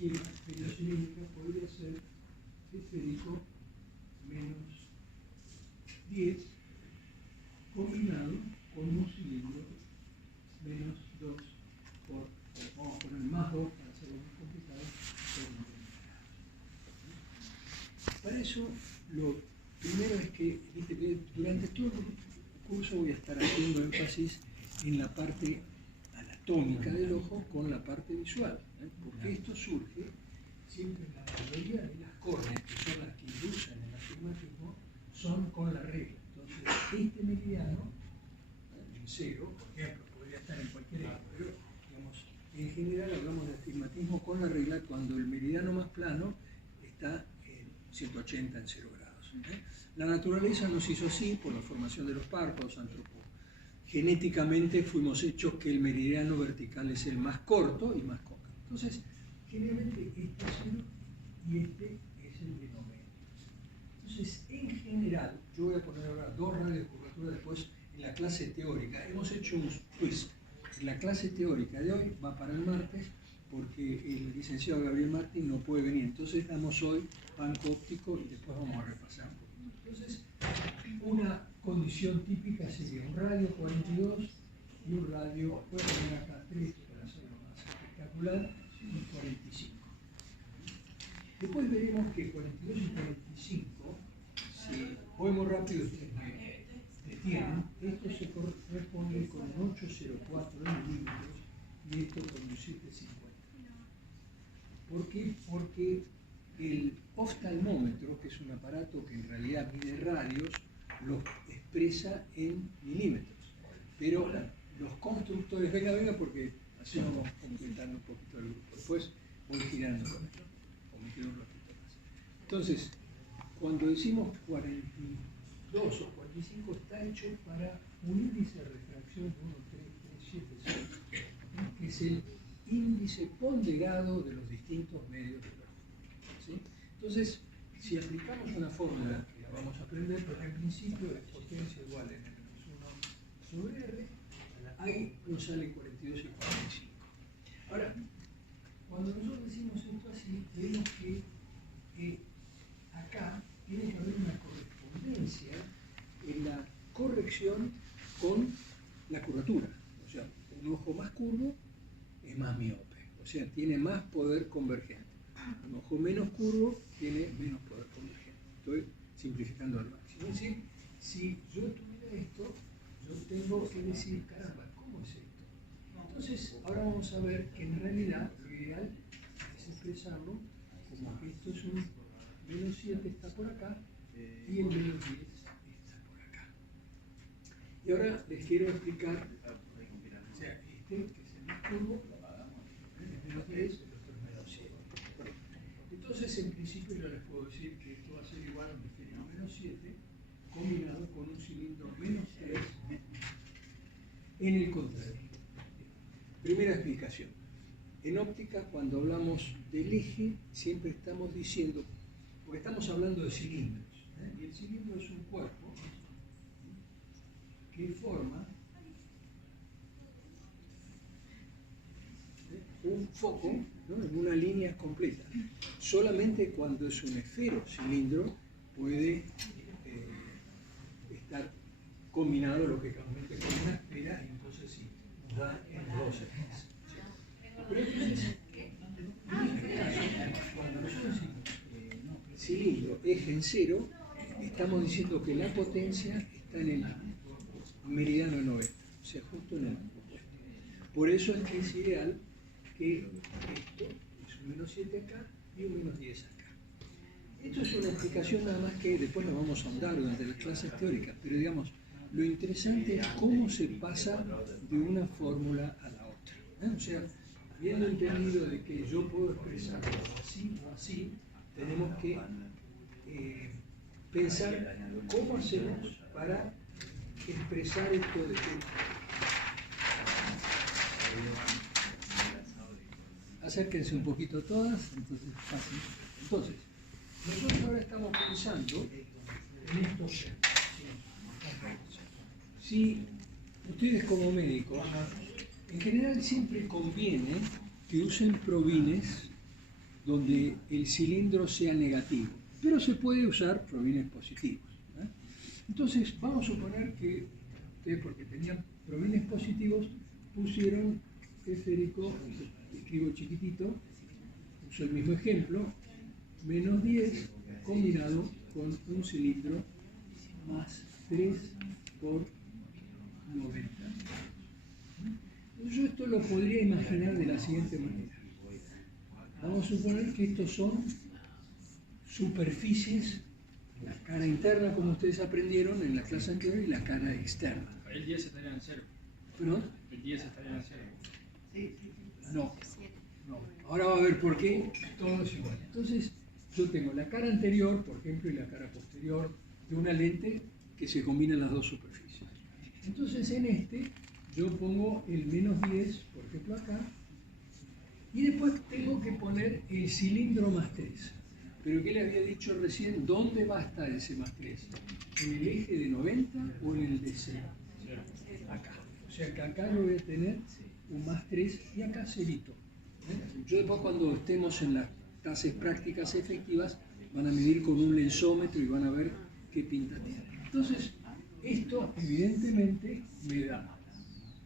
que la periocilíndrica podría ser esférico menos 10 combinado con un cilindro menos 2 por, vamos a poner más 2 para hacerlo más complicado, por 90 grados. Para eso, lo primero es que durante todo el curso voy a estar haciendo énfasis en la parte anatómica del ojo con la parte visual, porque esto surge siempre en la mayoría de las córneas, que son las que inducen el astigmatismo, son con la regla. Entonces, este meridiano, en cero, por ejemplo, podría estar en cualquier eje, pero digamos, en general hablamos de astigmatismo con la regla cuando el meridiano más plano está en 180 en 0 grados. La naturaleza nos hizo así por la formación de los párpados genéticamente fuimos hechos que el meridiano vertical es el más corto y más cóncavo. Entonces, generalmente este es 0 y este es el de 90. Entonces, en general, yo voy a poner ahora 2 radios de curvatura después en la clase teórica. Hemos hecho un twist. En la clase teórica de hoy va para el martes porque el licenciado Gabriel Martín no puede venir. Entonces, damos hoy banco óptico y después vamos a repasar un poquito. Entonces, una condición típica sería un radio 42 y un radio, voy a poner acá 3 para hacerlo más espectacular, y 45. Después veremos que 42 y 45, si voy muy rápido ustedes me detienen, esto se corresponde con un 804 milímetros y esto con un 750. ¿Por qué? Porque el oftalmómetro, que es un aparato que en realidad mide radios, los expresa en milímetros. Pero los constructores, venga, porque así vamos completando un poquito el grupo. Después voy girando con esto, o me quedo un ratito más. Entonces, cuando decimos 42 o 45, está hecho para un índice de refracción de 1,3376, que es el índice ponderado de los distintos medios del ojo. ¿Sí? Entonces, si aplicamos una fórmula que la vamos a aprender, pero en principio es potencia igual a n menos 1 sobre r, ahí nos sale 42 y 45. Ahora, cuando nosotros decimos esto así, vemos que acá tiene que haber una correspondencia en la corrección con la curvatura. O sea, un ojo más curvo es más miope, o sea, tiene más poder convergente. Un ojo menos curvo tiene menos poder convergente. Estoy simplificando al máximo. Es decir, si yo tuviera esto, yo tengo que decir, caramba, ¿cómo es esto? Entonces, ahora vamos a ver que en realidad lo ideal es expresarlo como que esto es un menos 7 está por acá y el menos 10 está por acá. Y ahora les quiero explicar, o sea, este que es el más curvo, es menos 10, el otro es menos 7. Entonces, en principio, yo les puedo decir que esto va a ser igual a un esférico menos 7 combinado con un cilindro menos 3 en el contrario. Primera explicación. En óptica, cuando hablamos del eje, siempre estamos diciendo, porque estamos hablando de cilindros, y el cilindro es un cuerpo que forma un foco, ¿no?, en una línea completa. Solamente cuando es un esfero-cilindro puede estar combinado lógicamente con una esfera, y entonces sí, nos da en dos ejes. Pero entonces, en este caso, cuando nosotros decimos cilindro, eje en cero, estamos diciendo que la potencia está en el meridiano de 90, o sea, justo en el opuesto. Por eso es que es ideal que esto es un menos 7 acá y un menos 10 acá. Esto es una explicación nada más que después la vamos a ahondar durante las clases teóricas, pero digamos, lo interesante es cómo se pasa de una fórmula a la otra. O sea, habiendo entendido de que yo puedo expresarlo así o así, tenemos que pensar cómo hacemos para expresar esto de que acérquense un poquito todas, entonces fácil. Entonces, nosotros ahora estamos pensando en estos. Si ustedes como médicos, en general siempre conviene que usen probines donde el cilindro sea negativo, pero se puede usar provines positivos. Entonces, vamos a suponer que ustedes, porque tenían provines positivos, pusieron esférico, escribo chiquitito, uso el mismo ejemplo, menos 10 combinado con un cilindro más 3 por 90. Yo esto lo podría imaginar de la siguiente manera. Vamos a suponer que estos son superficies, la cara interna, como ustedes aprendieron en la clase anterior, y la cara externa. El 10 estaría en 0. ¿Perdón? El 10 estaría en 0. No. Ahora va a ver por qué todo es igual. Entonces, yo tengo la cara anterior, por ejemplo, y la cara posterior de una lente que se combinan las dos superficies. Entonces, en este, yo pongo el menos 10, por ejemplo, acá, y después tengo que poner el cilindro más 3. Pero ¿qué le había dicho recién? ¿Dónde va a estar ese más 3? ¿En el eje de 90 o en el de 0? Acá. O sea que acá yo voy a tener un más 3 y acá cerito. Yo después, cuando estemos en las clases prácticas efectivas, van a medir con un lensómetro y van a ver qué pinta tiene. Entonces, esto evidentemente me da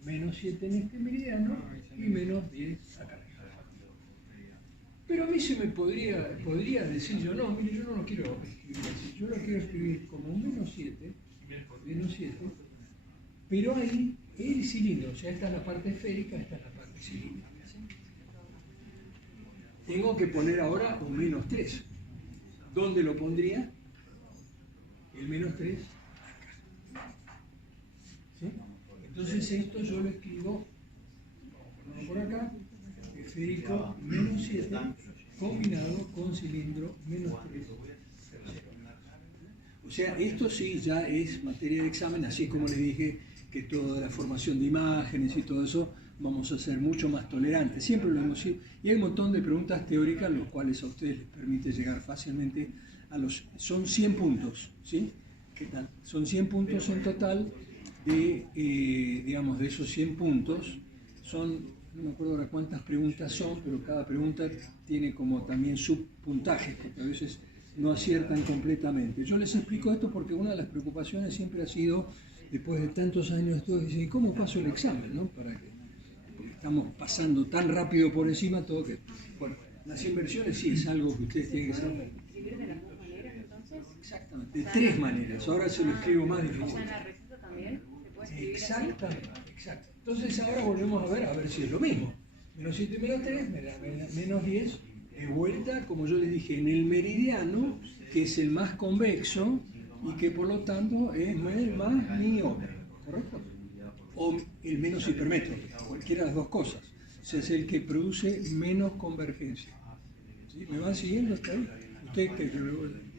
menos 7 en este meridiano y menos 10 acá. Pero a mí se me podría decir yo, no, mire, yo no lo quiero escribir así, yo lo quiero escribir como un menos 7, pero ahí el cilindro, o sea, esta es la parte esférica, esta es la parte cilíndrica. Tengo que poner ahora un menos 3. ¿Dónde lo pondría? El menos 3 acá. ¿Sí? Entonces esto yo lo escribo, vamos a ponerlo por acá, esférico menos 7 combinado con cilindro menos 3. O sea, esto sí ya es materia de examen, así como les dije que toda la formación de imágenes y todo eso vamos a ser mucho más tolerantes. Siempre lo hemos sido. Y hay un montón de preguntas teóricas, los cuales a ustedes les permite llegar fácilmente a los... Son 100 puntos, ¿sí? ¿Qué tal? Son 100 puntos en total de, digamos, de esos 100 puntos. Son, no me acuerdo ahora cuántas preguntas son, pero cada pregunta tiene como también subpuntajes, porque a veces no aciertan completamente. Yo les explico esto porque una de las preocupaciones siempre ha sido, después de tantos años de estudio, ¿y cómo paso el examen? ¿No? Porque estamos pasando tan rápido por encima todo que... Bueno, las inversiones sí es algo que ustedes tienen que saber. ¿Escribir de las dos maneras entonces? Exactamente, de 3 maneras. Ahora se lo escribo más difícil. ¿En la receta también? ¿Se puede escribir Exactamente, exacto. Entonces ahora volvemos a ver si es lo mismo. Menos 7 menos 3 me da menos 10 de vuelta, como yo les dije, en el meridiano, que es el más convexo y que por lo tanto es el más miope, ¿correcto? O el menos hipermétrope, cualquiera de las dos cosas. O sea, es el que produce menos convergencia. ¿Sí? ¿Me van siguiendo hasta ahí? ¿Usted que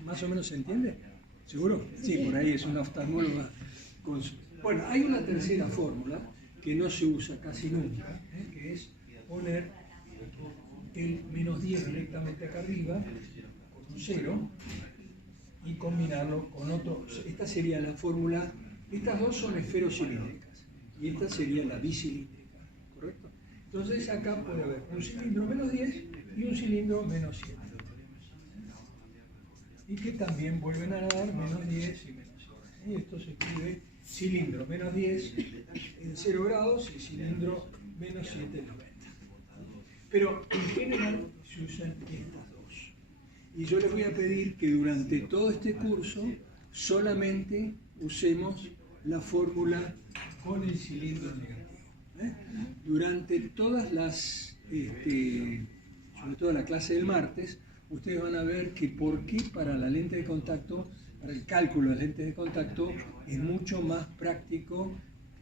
más o menos se entiende? ¿Seguro? Sí, por ahí es una oftalmóloga. Bueno, hay una tercera fórmula que no se usa casi nunca, que es poner el menos 10 directamente acá arriba, con un 0, y combinarlo con otro. Esta sería la fórmula, estas dos son esferocilíndricas, y esta sería la bicilíndrica, ¿correcto? Entonces acá puede haber un cilindro menos 10 y un cilindro menos 7. Y que también vuelven a dar menos 10 y menos 7. Y esto se escribe cilindro menos 10 en 0 grados y cilindro menos 7 en 90. Pero en general se usan estas dos. Y yo les voy a pedir que durante todo este curso solamente usemos la fórmula con el cilindro negativo. Durante todas las, sobre todo la clase del martes, ustedes van a ver que por qué para la lente de contacto, para el cálculo de lentes de contacto, es mucho más práctico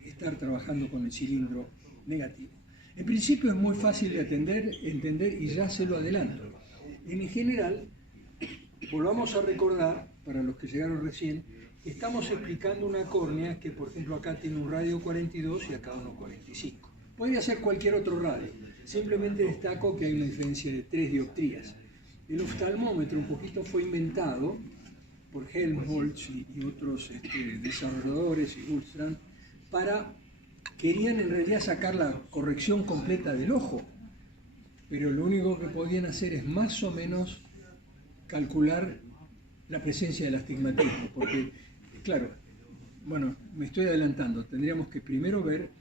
estar trabajando con el cilindro negativo. En principio es muy fácil de entender y ya se lo adelanto. En general, volvamos a recordar, para los que llegaron recién, estamos explicando una córnea que, por ejemplo, acá tiene un radio 42 y acá uno 45. Podría ser cualquier otro radio. Simplemente destaco que hay una diferencia de 3 dioptrías. El oftalmómetro un poquito fue inventado por Helmholtz y otros desarrolladores y Gullstrand querían en realidad sacar la corrección completa del ojo, pero lo único que podían hacer es más o menos calcular la presencia del astigmatismo, porque, claro, bueno, me estoy adelantando, tendríamos que primero ver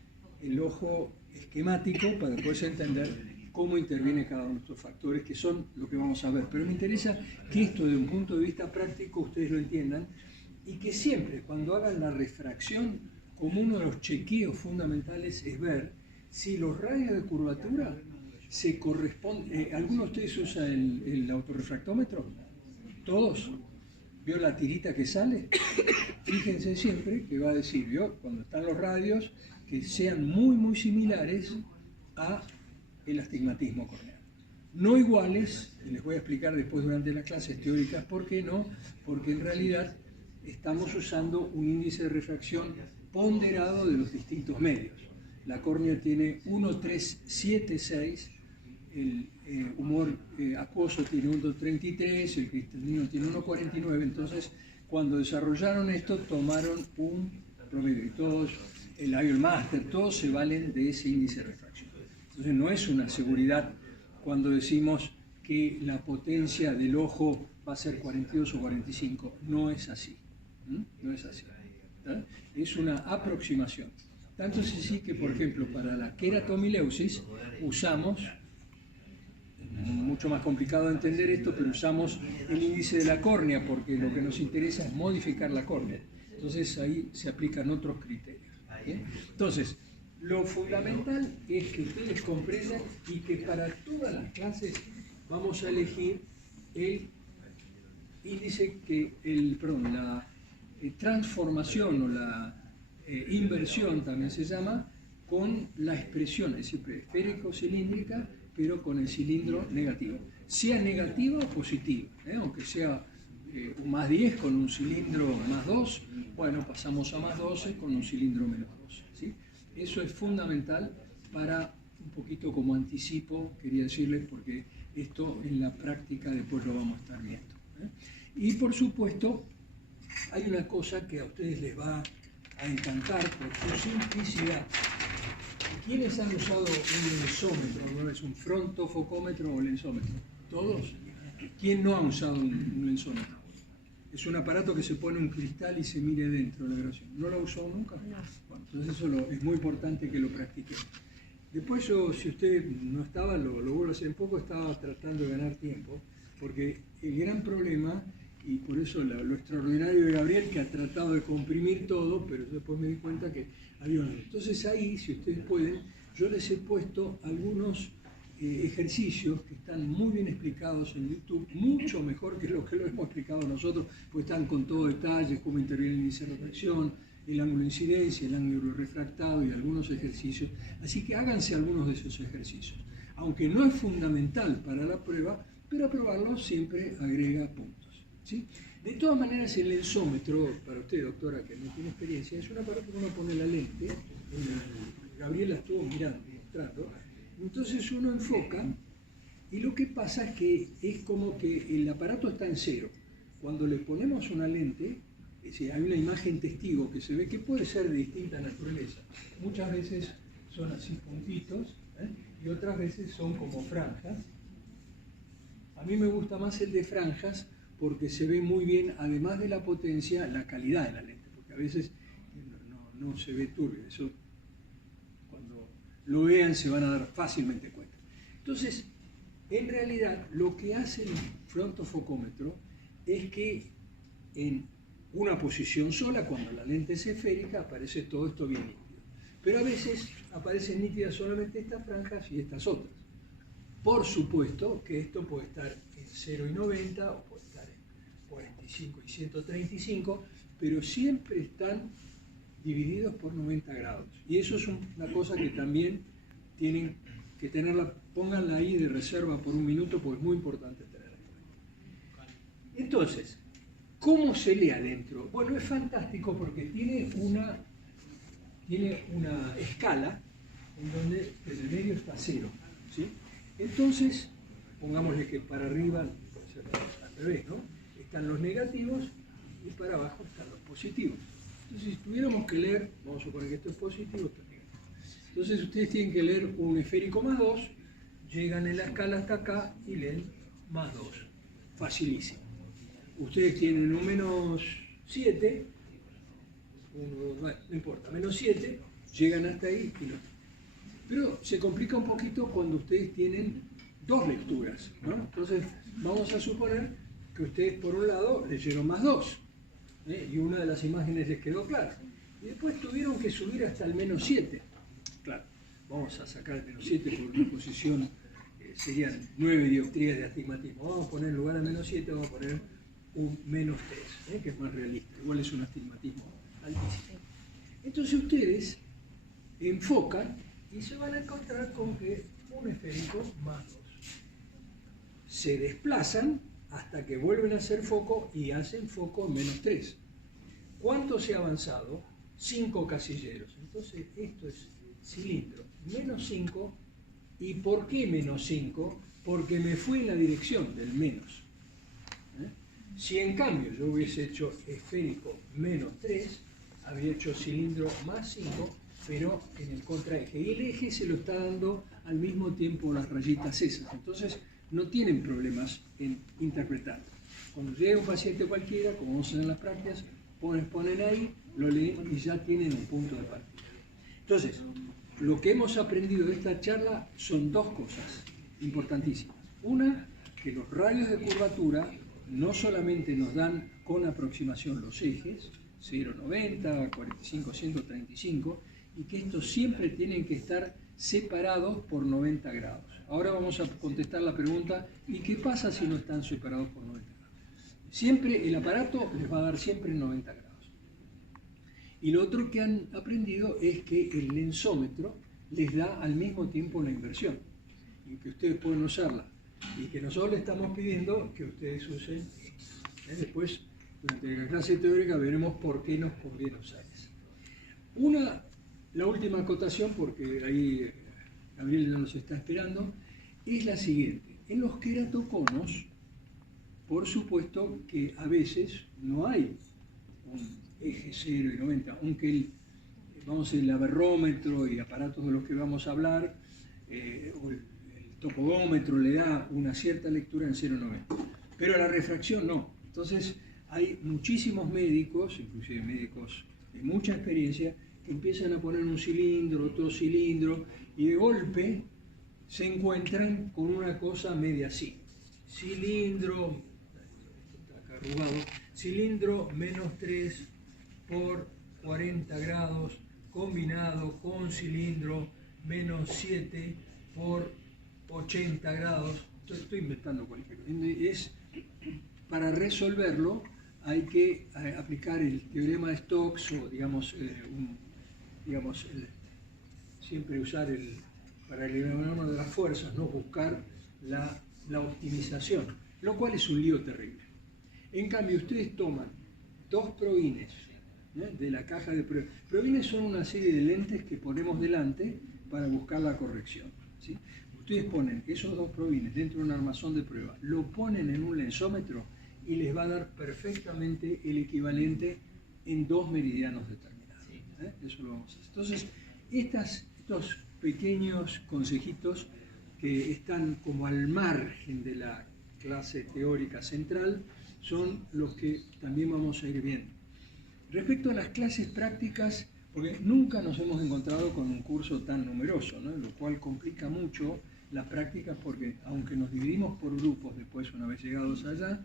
el ojo esquemático para poder entender cómo interviene cada uno de estos factores, que son lo que vamos a ver. Pero me interesa que esto, desde un punto de vista práctico, ustedes lo entiendan, y que siempre, cuando hagan la refracción, como uno de los chequeos fundamentales es ver si los radios de curvatura se corresponden. ¿Alguno de ustedes usa el autorrefractómetro? ¿Todos? ¿Vio la tirita que sale? Fíjense siempre que va a decir, ¿vio? Cuando están los radios, que sean muy, muy similares a el astigmatismo corneal. No iguales, y les voy a explicar después durante las clases teóricas por qué no, porque en realidad estamos usando un índice de refracción ponderado de los distintos medios. La córnea tiene 1,376, el humor acuoso tiene 1,33, el cristalino tiene 1,49, entonces cuando desarrollaron esto tomaron un promedio y todos, el Ion Master, todos se valen de ese índice de refracción. Entonces no es una seguridad cuando decimos que la potencia del ojo va a ser 42 o 45, no es así. No es así. Es una aproximación. Tanto es así que, por ejemplo, para la queratomileusis usamos, mucho más complicado de entender esto, pero usamos el índice de la córnea porque lo que nos interesa es modificar la córnea. Entonces ahí se aplican otros criterios. ¿Bien? Entonces, lo fundamental es que ustedes comprendan y que para todas las clases vamos a elegir el índice la transformación o la inversión también se llama, con la expresión, es siempre esférico-cilíndrica, pero con el cilindro negativo. Sea negativa o positiva, aunque sea un más 10 con un cilindro más 2, bueno, pasamos a más 12 con un cilindro menos 12. ¿Sí? Eso es fundamental para, un poquito como anticipo, quería decirles, porque esto en la práctica después lo vamos a estar viendo. Y por supuesto, hay una cosa que a ustedes les va a encantar por su simplicidad. ¿Quiénes han usado un lensómetro alguna vez, un frontofocómetro o lensómetro? ¿Todos? ¿Quién no ha usado un lensómetro? Es un aparato que se pone un cristal y se mire dentro de la grabación. ¿No lo ha usado nunca? No. Bueno, entonces eso es muy importante que lo practiquen. Después yo, si usted no estaba, lo vuelvo a hacer un poco, estaba tratando de ganar tiempo, porque el gran problema, y por eso lo extraordinario de Gabriel, que ha tratado de comprimir todo, pero después me di cuenta que había una... Entonces ahí, si ustedes pueden, yo les he puesto algunos ejercicios que están muy bien explicados en YouTube, mucho mejor que lo hemos explicado nosotros, pues están con todo detalle, cómo interviene el índice de refracción, el ángulo de incidencia, el ángulo refractado y algunos ejercicios. Así que háganse algunos de esos ejercicios. Aunque no es fundamental para la prueba, pero aprobarlo siempre agrega puntos. ¿Sí? De todas maneras, el lensómetro, para usted, doctora, que no tiene experiencia, es un aparato que uno pone la lente, Gabriela estuvo mirando, mostrando, entonces uno enfoca y lo que pasa es que es como que el aparato está en cero. Cuando le ponemos una lente, es decir, hay una imagen testigo que se ve que puede ser de distinta naturaleza. Muchas veces son así puntitos, y otras veces son como franjas. A mí me gusta más el de franjas porque se ve muy bien, además de la potencia, la calidad de la lente, porque a veces no se ve turbio. Eso, cuando lo vean, se van a dar fácilmente cuenta. Entonces, en realidad, lo que hace el frontofocómetro es que en una posición sola, cuando la lente es esférica, aparece todo esto bien nítido. Pero a veces aparecen nítidas solamente estas franjas y estas otras. Por supuesto que esto puede estar en 0 y 90 o puede estar en 45 y 135, pero siempre están divididos por 90 grados. Y eso es una cosa que también tienen que tenerla, pónganla ahí de reserva por un minuto porque es muy importante tenerla en cuenta. Entonces, ¿cómo se lee adentro? Bueno, es fantástico porque tiene una escala en donde el medio está 0, ¿sí? Entonces, pongámosle que para arriba, puede ser al revés, ¿no? Están los negativos y para abajo están los positivos. Entonces, si tuviéramos que leer, vamos a suponer que esto es positivo, esto es negativo. Entonces, ustedes tienen que leer un esférico más 2, llegan en la escala hasta acá y leen más 2. Facilísimo. Ustedes tienen un menos 7, bueno, no importa, menos 7, llegan hasta ahí y no. Pero se complica un poquito cuando ustedes tienen dos lecturas, ¿no? Entonces, vamos a suponer que ustedes por un lado leyeron más 2, y una de las imágenes les quedó clara. Y después tuvieron que subir hasta el menos 7. Claro, vamos a sacar el menos 7 por una posición, serían 9 dioptrías de astigmatismo. Vamos a poner en lugar de menos 7, vamos a poner un menos 3, que es más realista. Igual es un astigmatismo altísimo. Entonces ustedes enfocan y se van a encontrar con que un esférico más 2. Se desplazan hasta que vuelven a hacer foco y hacen foco en menos 3. ¿Cuánto se ha avanzado? 5 casilleros. Entonces esto es cilindro. Menos 5. ¿Y por qué menos 5? Porque me fui en la dirección del menos. Si en cambio yo hubiese hecho esférico menos 3, habría hecho cilindro más 5, pero en el contraeje. Y el eje se lo está dando al mismo tiempo las rayitas esas. Entonces no tienen problemas en interpretar. Cuando llega un paciente cualquiera, como vamos a hacer en las prácticas, ponen ahí, lo leen y ya tienen un punto de partida. Entonces, lo que hemos aprendido de esta charla son dos cosas importantísimas. Una, que los radios de curvatura no solamente nos dan con aproximación los ejes, 0,90, 45, 135, y que estos siempre tienen que estar separados por 90 grados. Ahora vamos a contestar la pregunta, ¿y qué pasa si no están separados por 90 grados? Siempre el aparato les va a dar siempre 90 grados. Y lo otro que han aprendido es que el lensómetro les da al mismo tiempo la inversión, y que ustedes pueden usarla, y que nosotros les estamos pidiendo que ustedes usen. Después, durante la clase teórica, veremos por qué nos conviene usar eso. La última acotación, porque ahí Gabriel nos está esperando, es la siguiente. En los queratoconos, por supuesto que a veces no hay un eje 0 y 90, aunque el aberrómetro y aparatos de los que vamos a hablar, o el topogómetro le da una cierta lectura en 0,90, pero la refracción no. Entonces hay muchísimos médicos, inclusive médicos de mucha experiencia, que empiezan a poner un cilindro, otro cilindro, y de golpe se encuentran con una cosa media así. Cilindro, acá arrugado, cilindro menos 3 por 40 grados, combinado con cilindro menos 7 por 80 grados. Estoy inventando cualquier cosa. Para resolverlo hay que aplicar el teorema de Stokes, o siempre usar para el elemento de las fuerzas, ¿no? Buscar la optimización, lo cual es un lío terrible. En cambio, ustedes toman dos provines de la caja de pruebas. Provines son una serie de lentes que ponemos delante para buscar la corrección, ¿sí? Ustedes ponen esos dos provines dentro de un armazón de prueba, lo ponen en un lensómetro y les va a dar perfectamente el equivalente en dos meridianos determinados. Eso lo vamos a hacer. Entonces, estos pequeños consejitos que están como al margen de la clase teórica central son los que también vamos a ir viendo. Respecto a las clases prácticas, porque nunca nos hemos encontrado con un curso tan numeroso, ¿no? Lo cual complica mucho las prácticas, porque aunque nos dividimos por grupos después, una vez llegados allá,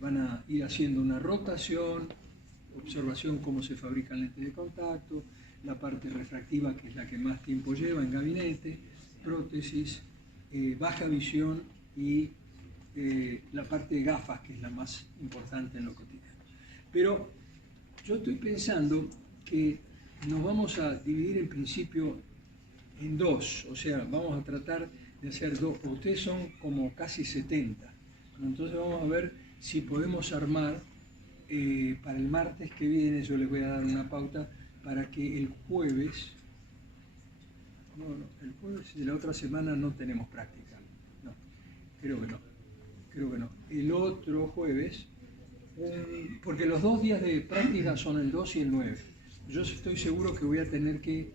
van a ir haciendo una rotación, observación cómo se fabrican lentes de contacto, la parte refractiva, que es la que más tiempo lleva en gabinete, prótesis, baja visión y la parte de gafas, que es la más importante en lo cotidiano. Pero yo estoy pensando que nos vamos a dividir en principio en dos, o sea, vamos a tratar de hacer dos. Ustedes son como casi 70, entonces vamos a ver si podemos armar para el martes que viene. Yo les voy a dar una pauta para que el jueves, el jueves de la otra semana no tenemos práctica, no, creo que no, el otro jueves, porque los 2 días de práctica son el 2 y el 9, yo estoy seguro que voy a tener que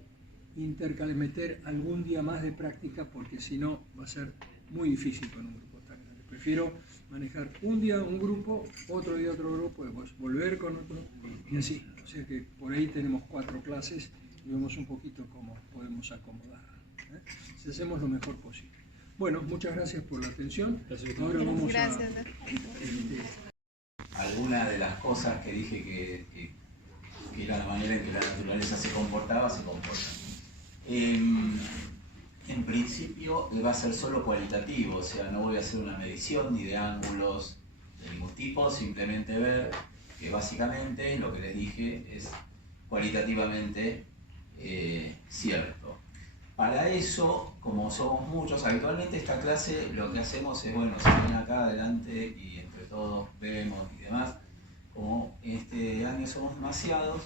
meter algún día más de práctica porque si no va a ser muy difícil con un grupo tan grande. Prefiero manejar un día un grupo, otro día otro grupo, después volver con otro y así. O sea que por ahí tenemos 4 clases y vemos un poquito cómo podemos acomodar. Si hacemos lo mejor posible. Bueno, muchas gracias por la atención. Ahora vamos a... Algunas de las cosas que dije que era la manera en que la naturaleza se comportaba, se comporta. En principio va a ser solo cualitativo, o sea, no voy a hacer una medición ni de ángulos de ningún tipo, simplemente ver que básicamente lo que les dije es cualitativamente cierto. Para eso, como somos muchos, habitualmente esta clase lo que hacemos es, bueno, se ven acá adelante y entre todos vemos y demás. Como este año somos demasiados,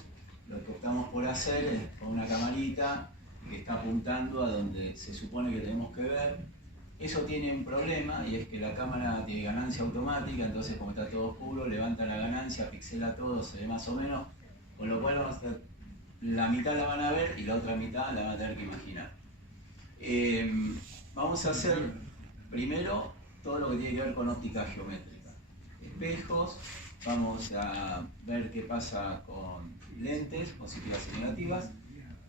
lo que optamos por hacer es con una camarita que está apuntando a donde se supone que tenemos que ver. Eso tiene un problema y es que la cámara tiene ganancia automática, entonces como está todo oscuro, levanta la ganancia, pixela todo, se ve más o menos, con lo cual la mitad la van a ver y la otra mitad la van a tener que imaginar. Vamos a hacer primero todo lo que tiene que ver con óptica geométrica. Espejos, vamos a ver qué pasa con lentes, positivas y negativas,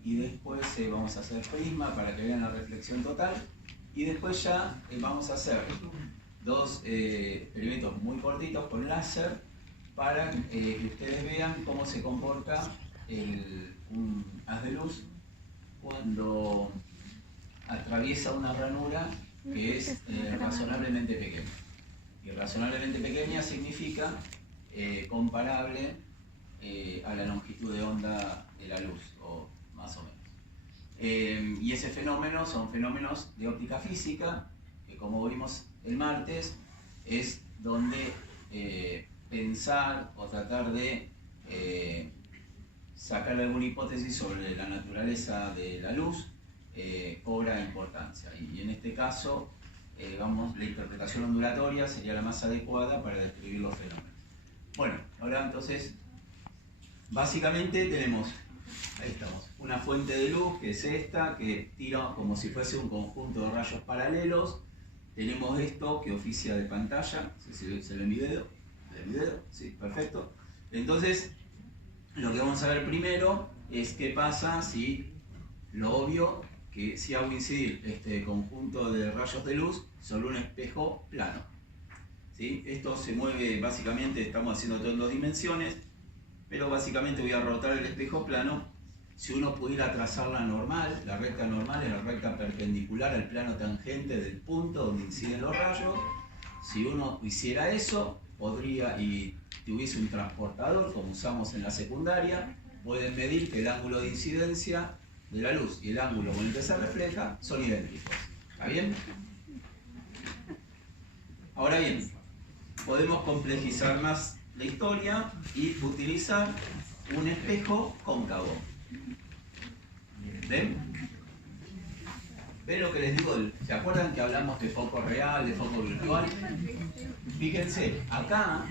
y después vamos a hacer prisma para que vean la reflexión total, y después ya vamos a hacer 2 experimentos muy cortitos con láser para que ustedes vean cómo se comporta un haz de luz cuando atraviesa una ranura que es razonablemente pequeña. Y razonablemente pequeña significa comparable a la longitud de onda de la luz, o más o menos. Y ese fenómeno son fenómenos de óptica física, que como vimos el martes, es donde pensar o tratar de sacar alguna hipótesis sobre la naturaleza de la luz cobra importancia. Y en este caso, la interpretación ondulatoria sería la más adecuada para describir los fenómenos. Bueno, ahora entonces, básicamente tenemos, ahí estamos, una fuente de luz que es esta, que tira como si fuese un conjunto de rayos paralelos. Tenemos esto que oficia de pantalla, se ve mi dedo, sí, perfecto. Entonces, lo que vamos a ver primero es qué pasa si, lo obvio, que si hago incidir este conjunto de rayos de luz sobre un espejo plano. ¿Sí? Esto se mueve, básicamente estamos haciendo todo en 2 dimensiones, pero básicamente voy a rotar el espejo plano. Si uno pudiera trazar la normal, la recta normal es la recta perpendicular al plano tangente del punto donde inciden los rayos. Si uno hiciera eso, podría, y tuviese un transportador como usamos en la secundaria, pueden medir que el ángulo de incidencia de la luz y el ángulo con el que se refleja son idénticos. ¿Está bien? Ahora bien, podemos complejizar más la historia y utilizar un espejo cóncavo. ¿Ven? ¿Ven lo que les digo? ¿Se acuerdan que hablamos de foco real, de foco virtual? Fíjense, acá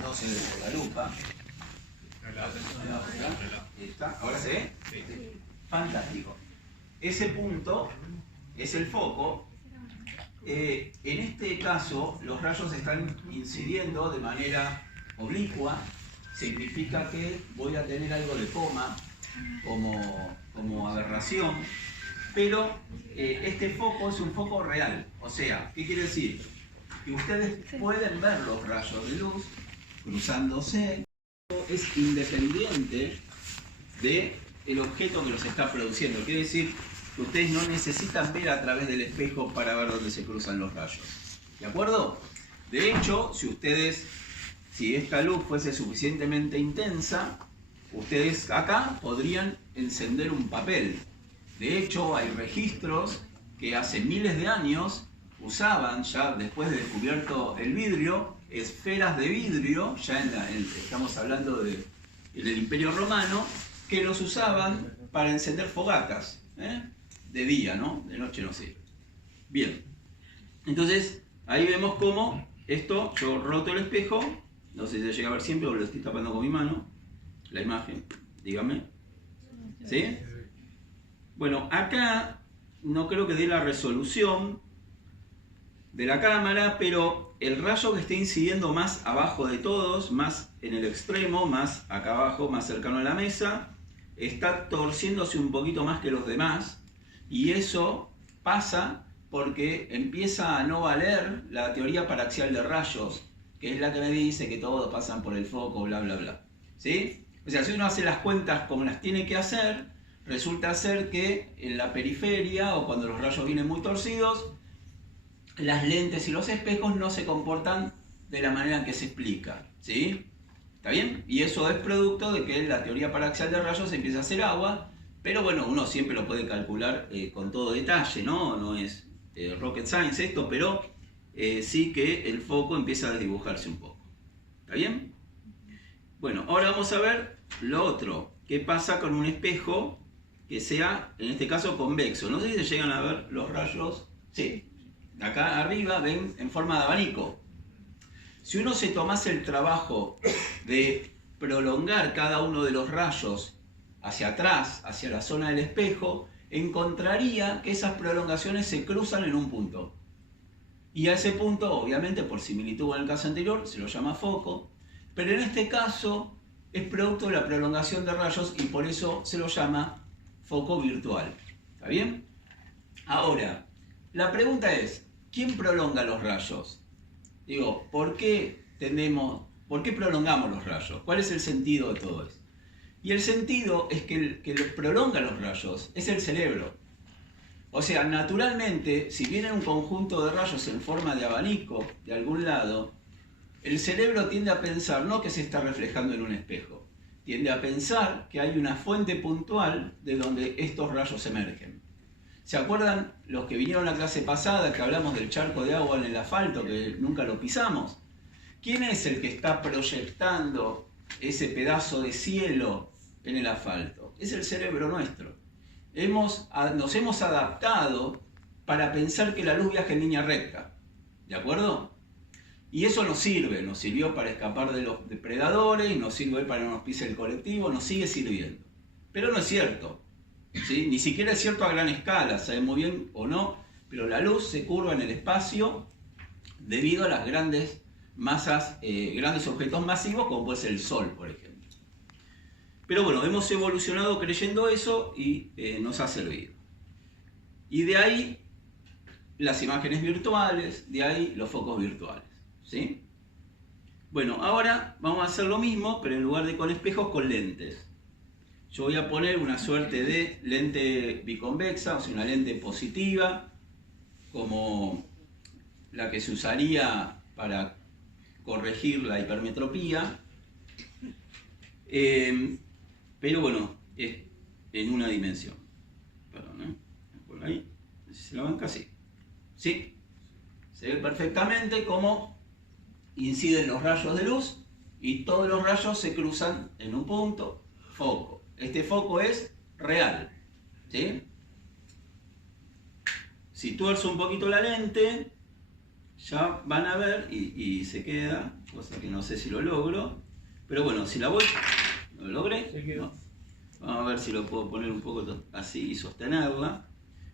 no se ve por la lupa. ¿Ahora se ve? Fantástico. Ese punto es el foco. En este caso, los rayos están incidiendo de manera oblicua. Significa que voy a tener algo de coma como aberración. Pero este foco es un foco real. O sea, ¿qué quiere decir? Que ustedes pueden ver los rayos de luz cruzándose. Es independiente del objeto que los está produciendo. Quiere decir que ustedes no necesitan ver a través del espejo para ver dónde se cruzan los rayos. ¿De acuerdo? De hecho, si esta luz fuese suficientemente intensa, ustedes acá podrían encender un papel. De hecho, hay registros que hace miles de años usaban, ya después de descubierto el vidrio, esferas de vidrio, ya estamos hablando del Imperio Romano, que los usaban para encender fogatas, de día, ¿no? De noche no sirve. Bien, entonces ahí vemos cómo esto, yo roto el espejo, no sé si se llega a ver siempre o lo estoy tapando con mi mano, la imagen, dígame, ¿sí? Bueno, acá no creo que dé la resolución de la cámara, pero el rayo que esté incidiendo más abajo de todos, más en el extremo, más acá abajo, más cercano a la mesa, está torciéndose un poquito más que los demás, y eso pasa porque empieza a no valer la teoría paraxial de rayos, que es la que me dice que todos pasan por el foco, bla, bla, bla. ¿Sí? O sea, si uno hace las cuentas como las tiene que hacer, resulta ser que en la periferia, o cuando los rayos vienen muy torcidos, las lentes y los espejos no se comportan de la manera en que se explica. ¿Sí? ¿Está bien? Y eso es producto de que la teoría paraxial de rayos empieza a hacer agua, pero bueno, uno siempre lo puede calcular con todo detalle, ¿no? No es rocket science esto, pero sí que el foco empieza a desdibujarse un poco. ¿Está bien? Bueno, ahora vamos a ver lo otro. ¿Qué pasa con un espejo que sea, en este caso, convexo? No sé si se llegan a ver los rayos. Sí. Acá arriba ven en forma de abanico. Si uno se tomase el trabajo de prolongar cada uno de los rayos hacia atrás, hacia la zona del espejo, encontraría que esas prolongaciones se cruzan en un punto. Y a ese punto, obviamente, por similitud en el caso anterior, se lo llama foco, pero en este caso es producto de la prolongación de rayos y por eso se lo llama foco virtual. ¿Está bien? Ahora, la pregunta es, ¿quién prolonga los rayos? Digo, ¿por qué prolongamos los rayos? ¿Cuál es el sentido de todo esto? Y el sentido es que el que prolonga los rayos es el cerebro. O sea, naturalmente, si viene un conjunto de rayos en forma de abanico de algún lado, el cerebro tiende a pensar no que se está reflejando en un espejo, tiende a pensar que hay una fuente puntual de donde estos rayos emergen. ¿Se acuerdan los que vinieron a la clase pasada que hablamos del charco de agua en el asfalto que nunca lo pisamos? ¿Quién es el que está proyectando ese pedazo de cielo en el asfalto? Es el cerebro nuestro. Nos hemos adaptado para pensar que la luz viaja en línea recta. ¿De acuerdo? Y eso nos sirvió para escapar de los depredadores, nos sirve para que no nos pise el colectivo, nos sigue sirviendo. Pero no es cierto. ¿Sí? Ni siquiera es cierto a gran escala, sabe muy bien o no, pero la luz se curva en el espacio debido a las grandes masas, grandes objetos masivos como puede ser el Sol, por ejemplo. Pero bueno, hemos evolucionado creyendo eso y nos ha servido. Y de ahí las imágenes virtuales, de ahí los focos virtuales. ¿Sí? Bueno, ahora vamos a hacer lo mismo, pero en lugar de con espejos, con lentes. Yo voy a poner una suerte de lente biconvexa, o sea, una lente positiva, como la que se usaría para corregir la hipermetropía. Pero bueno, es en una dimensión. Perdón, por ahí, se la banca así. ¿Sí? Se ve perfectamente cómo inciden los rayos de luz y todos los rayos se cruzan en un punto, foco. Este foco es real. ¿Sí? Si tuerzo un poquito la lente, ya van a ver y se queda, cosa que no sé si lo logro. Pero bueno, si la voy... ¿Lo logré? No. Vamos a ver si lo puedo poner un poco así y sostenerla.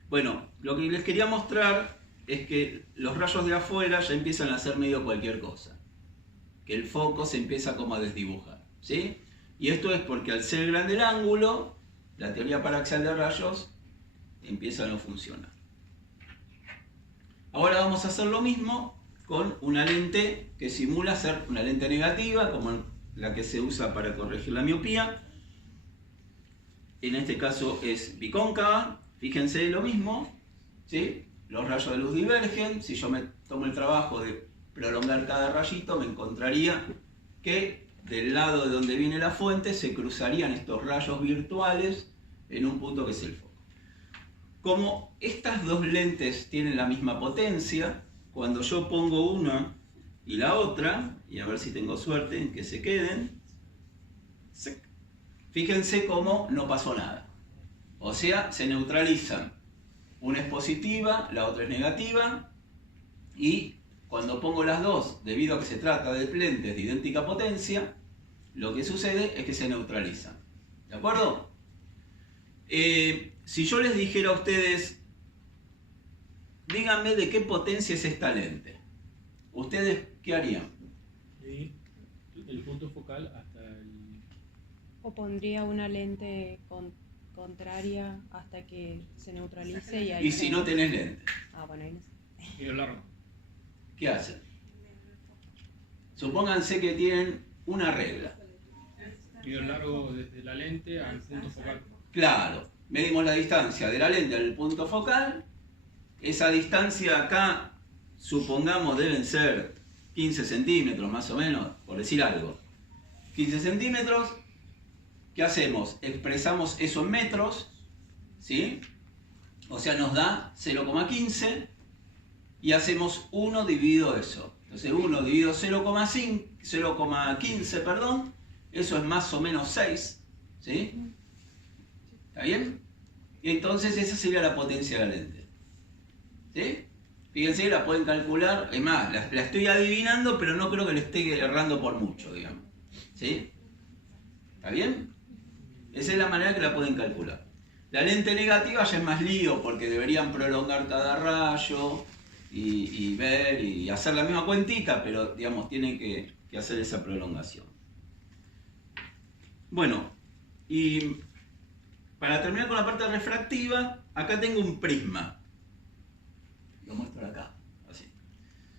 Bueno, lo que les quería mostrar es que los rayos de afuera ya empiezan a hacer medio cualquier cosa. Que el foco se empieza como a desdibujar. ¿Sí? Y esto es porque al ser grande el ángulo, la teoría paraxial de rayos empieza a no funcionar. Ahora vamos a hacer lo mismo con una lente que simula ser una lente negativa, como la que se usa para corregir la miopía. En este caso es bicóncava. Fíjense lo mismo, ¿sí? Los rayos de luz divergen. Si yo me tomo el trabajo de prolongar cada rayito, me encontraría que del lado de donde viene la fuente se cruzarían estos rayos virtuales en un punto que es el foco. Como estas dos lentes tienen la misma potencia, cuando yo pongo una y la otra, y a ver si tengo suerte en que se queden, fíjense cómo no pasó nada. O sea, se neutralizan. Una es positiva, la otra es negativa, y cuando pongo las dos, debido a que se trata de lentes de idéntica potencia, lo que sucede es que se neutralizan. ¿De acuerdo? si yo les dijera a ustedes, díganme de qué potencia es esta lente, ¿ustedes qué harían? Y el punto focal hasta el... O pondría una lente contraria hasta que se neutralice y ahí... Y si no tenés lente, Ah, bueno, ahí no sé. Y el largo. ¿qué hacen? Supónganse que tienen una regla. Y el largo desde la lente al punto focal. Claro, medimos la distancia de la lente al punto focal. Esa distancia acá, supongamos, deben ser 15 centímetros más o menos, por decir algo. 15 centímetros. ¿Qué hacemos? Expresamos eso en metros, ¿sí? O sea, nos da 0,15 y hacemos 1 dividido eso. Entonces 1 dividido 0,15, perdón, eso es más o menos 6, ¿sí? ¿Está bien? Y entonces esa sería la potencia de la lente, ¿sí? Fíjense, la pueden calcular, es más, la estoy adivinando, pero no creo que le esté errando por mucho, digamos, ¿sí? ¿Está bien? Esa es la manera que la pueden calcular. La lente negativa ya es más lío, porque deberían prolongar cada rayo y ver y hacer la misma cuentita, pero digamos, tienen que hacer esa prolongación. Bueno, y para terminar con la parte refractiva, acá tengo un prisma. Lo muestro acá, así.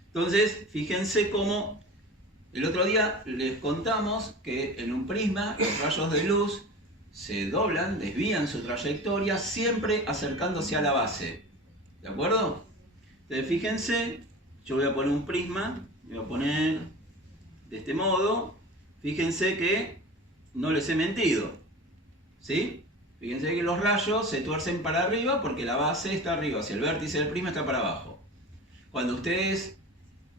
Entonces, fíjense cómo el otro día les contamos que en un prisma los rayos de luz se doblan, desvían su trayectoria, siempre acercándose a la base. ¿De acuerdo? Entonces, fíjense, yo voy a poner un prisma, voy a poner de este modo. Fíjense que no les he mentido, ¿sí? Fíjense que los rayos se tuercen para arriba porque la base está arriba, si el vértice del prisma está para abajo. Cuando ustedes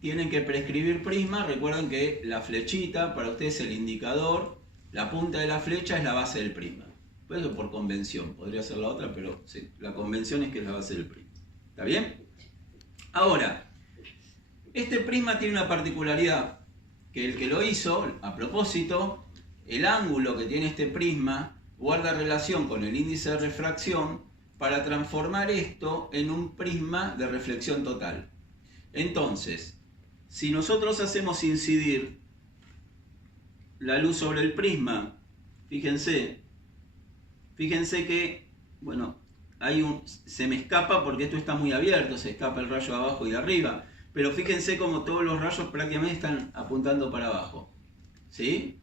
tienen que prescribir prisma, recuerden que la flechita, para ustedes el indicador, la punta de la flecha es la base del prisma. Por eso por convención, podría ser la otra, pero sí, la convención es que es la base del prisma. ¿Está bien? Ahora, este prisma tiene una particularidad, que el que lo hizo, a propósito, el ángulo que tiene este prisma guarda relación con el índice de refracción para transformar esto en un prisma de reflexión total. Entonces, si nosotros hacemos incidir la luz sobre el prisma, fíjense que, bueno, se me escapa porque esto está muy abierto, se escapa el rayo de abajo y de arriba, pero fíjense como todos los rayos prácticamente están apuntando para abajo, ¿sí?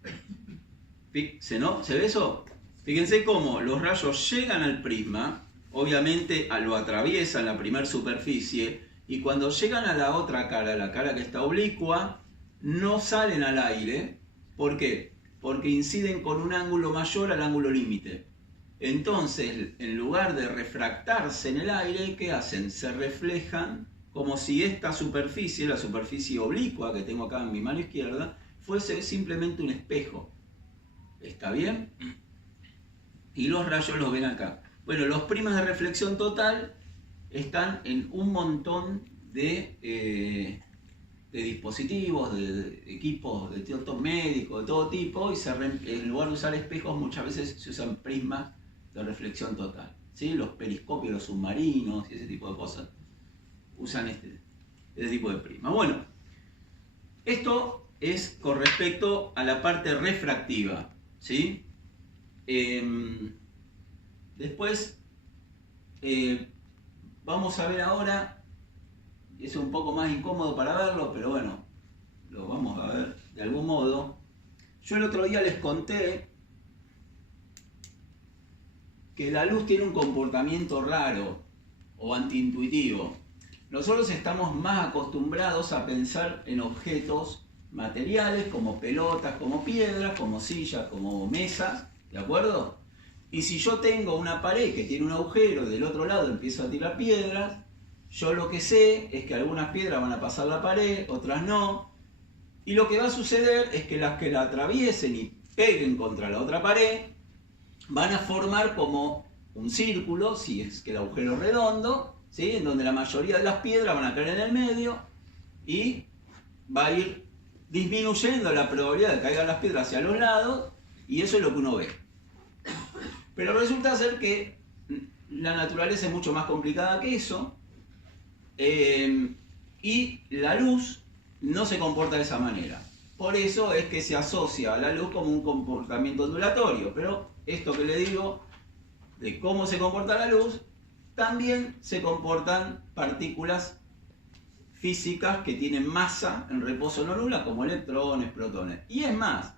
¿Se ve eso? Fíjense cómo los rayos llegan al prisma, obviamente lo atraviesan la primera superficie, y cuando llegan a la otra cara, la cara que está oblicua, no salen al aire. ¿Por qué? Porque inciden con un ángulo mayor al ángulo límite. Entonces, en lugar de refractarse en el aire, ¿qué hacen? Se reflejan como si esta superficie, la superficie oblicua que tengo acá en mi mano izquierda, fuese simplemente un espejo. ¿Está bien? Y los rayos los ven acá. Bueno, los prismas de reflexión total están en un montón de dispositivos, de equipos, de todo médicos, de todo tipo, y en lugar de usar espejos muchas veces se usan prismas de reflexión total, ¿sí? Los periscopios, los submarinos y ese tipo de cosas usan este tipo de prisma. Bueno, esto es con respecto a la parte refractiva, ¿sí? Después vamos a ver ahora, es un poco más incómodo para verlo, pero bueno, lo vamos a ver de algún modo. Yo el otro día les conté que la luz tiene un comportamiento raro o antiintuitivo. Nosotros estamos más acostumbrados a pensar en objetos materiales como pelotas, como piedras, como sillas, como mesas, ¿de acuerdo? Y si yo tengo una pared que tiene un agujero y del otro lado empiezo a tirar piedras, yo lo que sé es que algunas piedras van a pasar la pared, otras no, y lo que va a suceder es que las que la atraviesen y peguen contra la otra pared van a formar como un círculo, si es que el agujero es redondo, ¿sí? En donde la mayoría de las piedras van a caer en el medio y va a ir disminuyendo la probabilidad de que caigan las piedras hacia los lados, y eso es lo que uno ve. Pero resulta ser que la naturaleza es mucho más complicada que eso. Y la luz no se comporta de esa manera. Por eso es que se asocia a la luz como un comportamiento ondulatorio. Pero esto que le digo, de cómo se comporta la luz, también se comportan partículas físicas que tienen masa en reposo no nula, como electrones, protones. Y es más,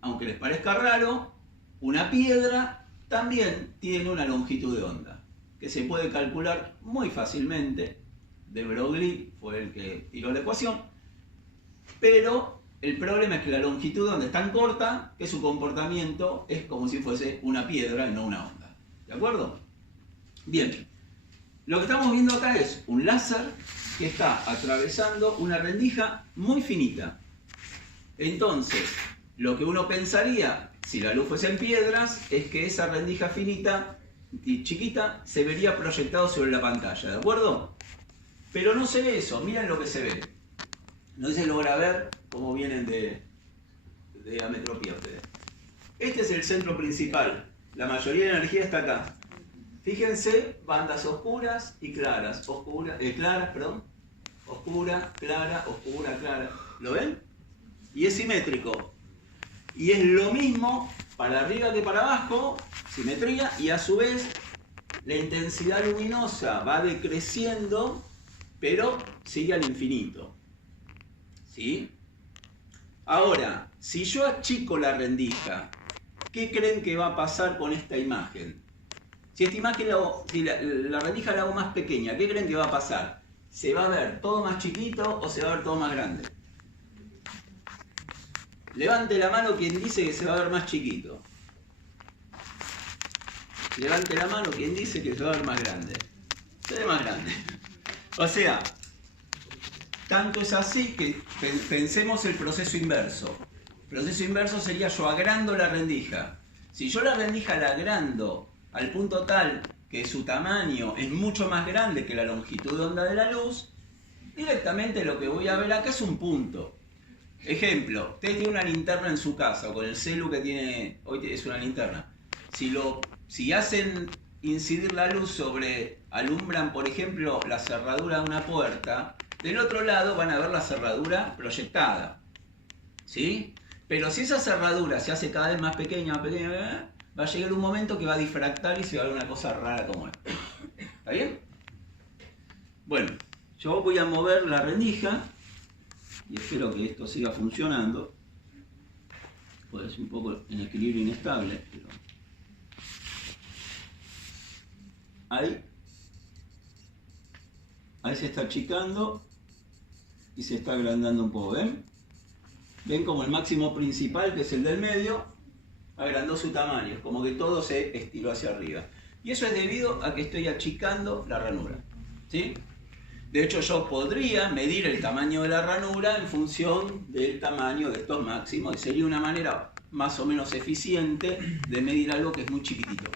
aunque les parezca raro, una piedra también tiene una longitud de onda, que se puede calcular muy fácilmente. De Broglie fue el que tiró la ecuación, pero el problema es que la longitud de onda es tan corta que su comportamiento es como si fuese una piedra y no una onda. ¿De acuerdo? Bien, lo que estamos viendo acá es un láser que está atravesando una rendija muy finita. Entonces, lo que uno pensaría, si la luz fuese en piedras, es que esa rendija finita y chiquita se vería proyectado sobre la pantalla, ¿de acuerdo? Pero no se ve eso, miren lo que se ve. No se logra ver cómo vienen de ametropía ustedes. Este es el centro principal. La mayoría de la energía está acá. Fíjense, bandas oscuras y claras. Claras, perdón. Oscura, clara, oscura, clara. ¿Lo ven? Y es simétrico. Y es lo mismo para arriba que para abajo, simetría, y a su vez la intensidad luminosa va decreciendo, pero sigue al infinito. ¿Sí? Ahora, si yo achico la rendija, ¿qué creen que va a pasar con esta imagen? Si esta imagen, si la rendija la hago más pequeña, ¿qué creen que va a pasar? ¿Se va a ver todo más chiquito o se va a ver todo más grande? Levante la mano quien dice que se va a ver más chiquito. Levante la mano quien dice que se va a ver más grande. Se ve más grande. O sea, tanto es así que pensemos el proceso inverso. El proceso inverso sería yo agrando la rendija. Si yo la rendija la agrando al punto tal que su tamaño es mucho más grande que la longitud de onda de la luz, directamente lo que voy a ver acá es un punto. Ejemplo, usted tiene una linterna en su casa, o con el celu que tiene, hoy es una linterna. Si hacen incidir la luz sobre, alumbran por ejemplo la cerradura de una puerta, del otro lado van a ver la cerradura proyectada. ¿Sí? Pero si esa cerradura se hace cada vez más pequeña, va a llegar un momento que va a difractar y se va a ver una cosa rara como esta. ¿Está bien? Bueno, yo voy a mover la rendija y espero que esto siga funcionando. Puede ser un poco en equilibrio inestable, pero ahí se está achicando y se está agrandando un poco, ¿ven? Ven como el máximo principal, que es el del medio, agrandó su tamaño, como que todo se estiró hacia arriba. Y eso es debido a que estoy achicando la ranura, ¿sí? De hecho, yo podría medir el tamaño de la ranura en función del tamaño de estos máximos, y sería una manera más o menos eficiente de medir algo que es muy chiquitito,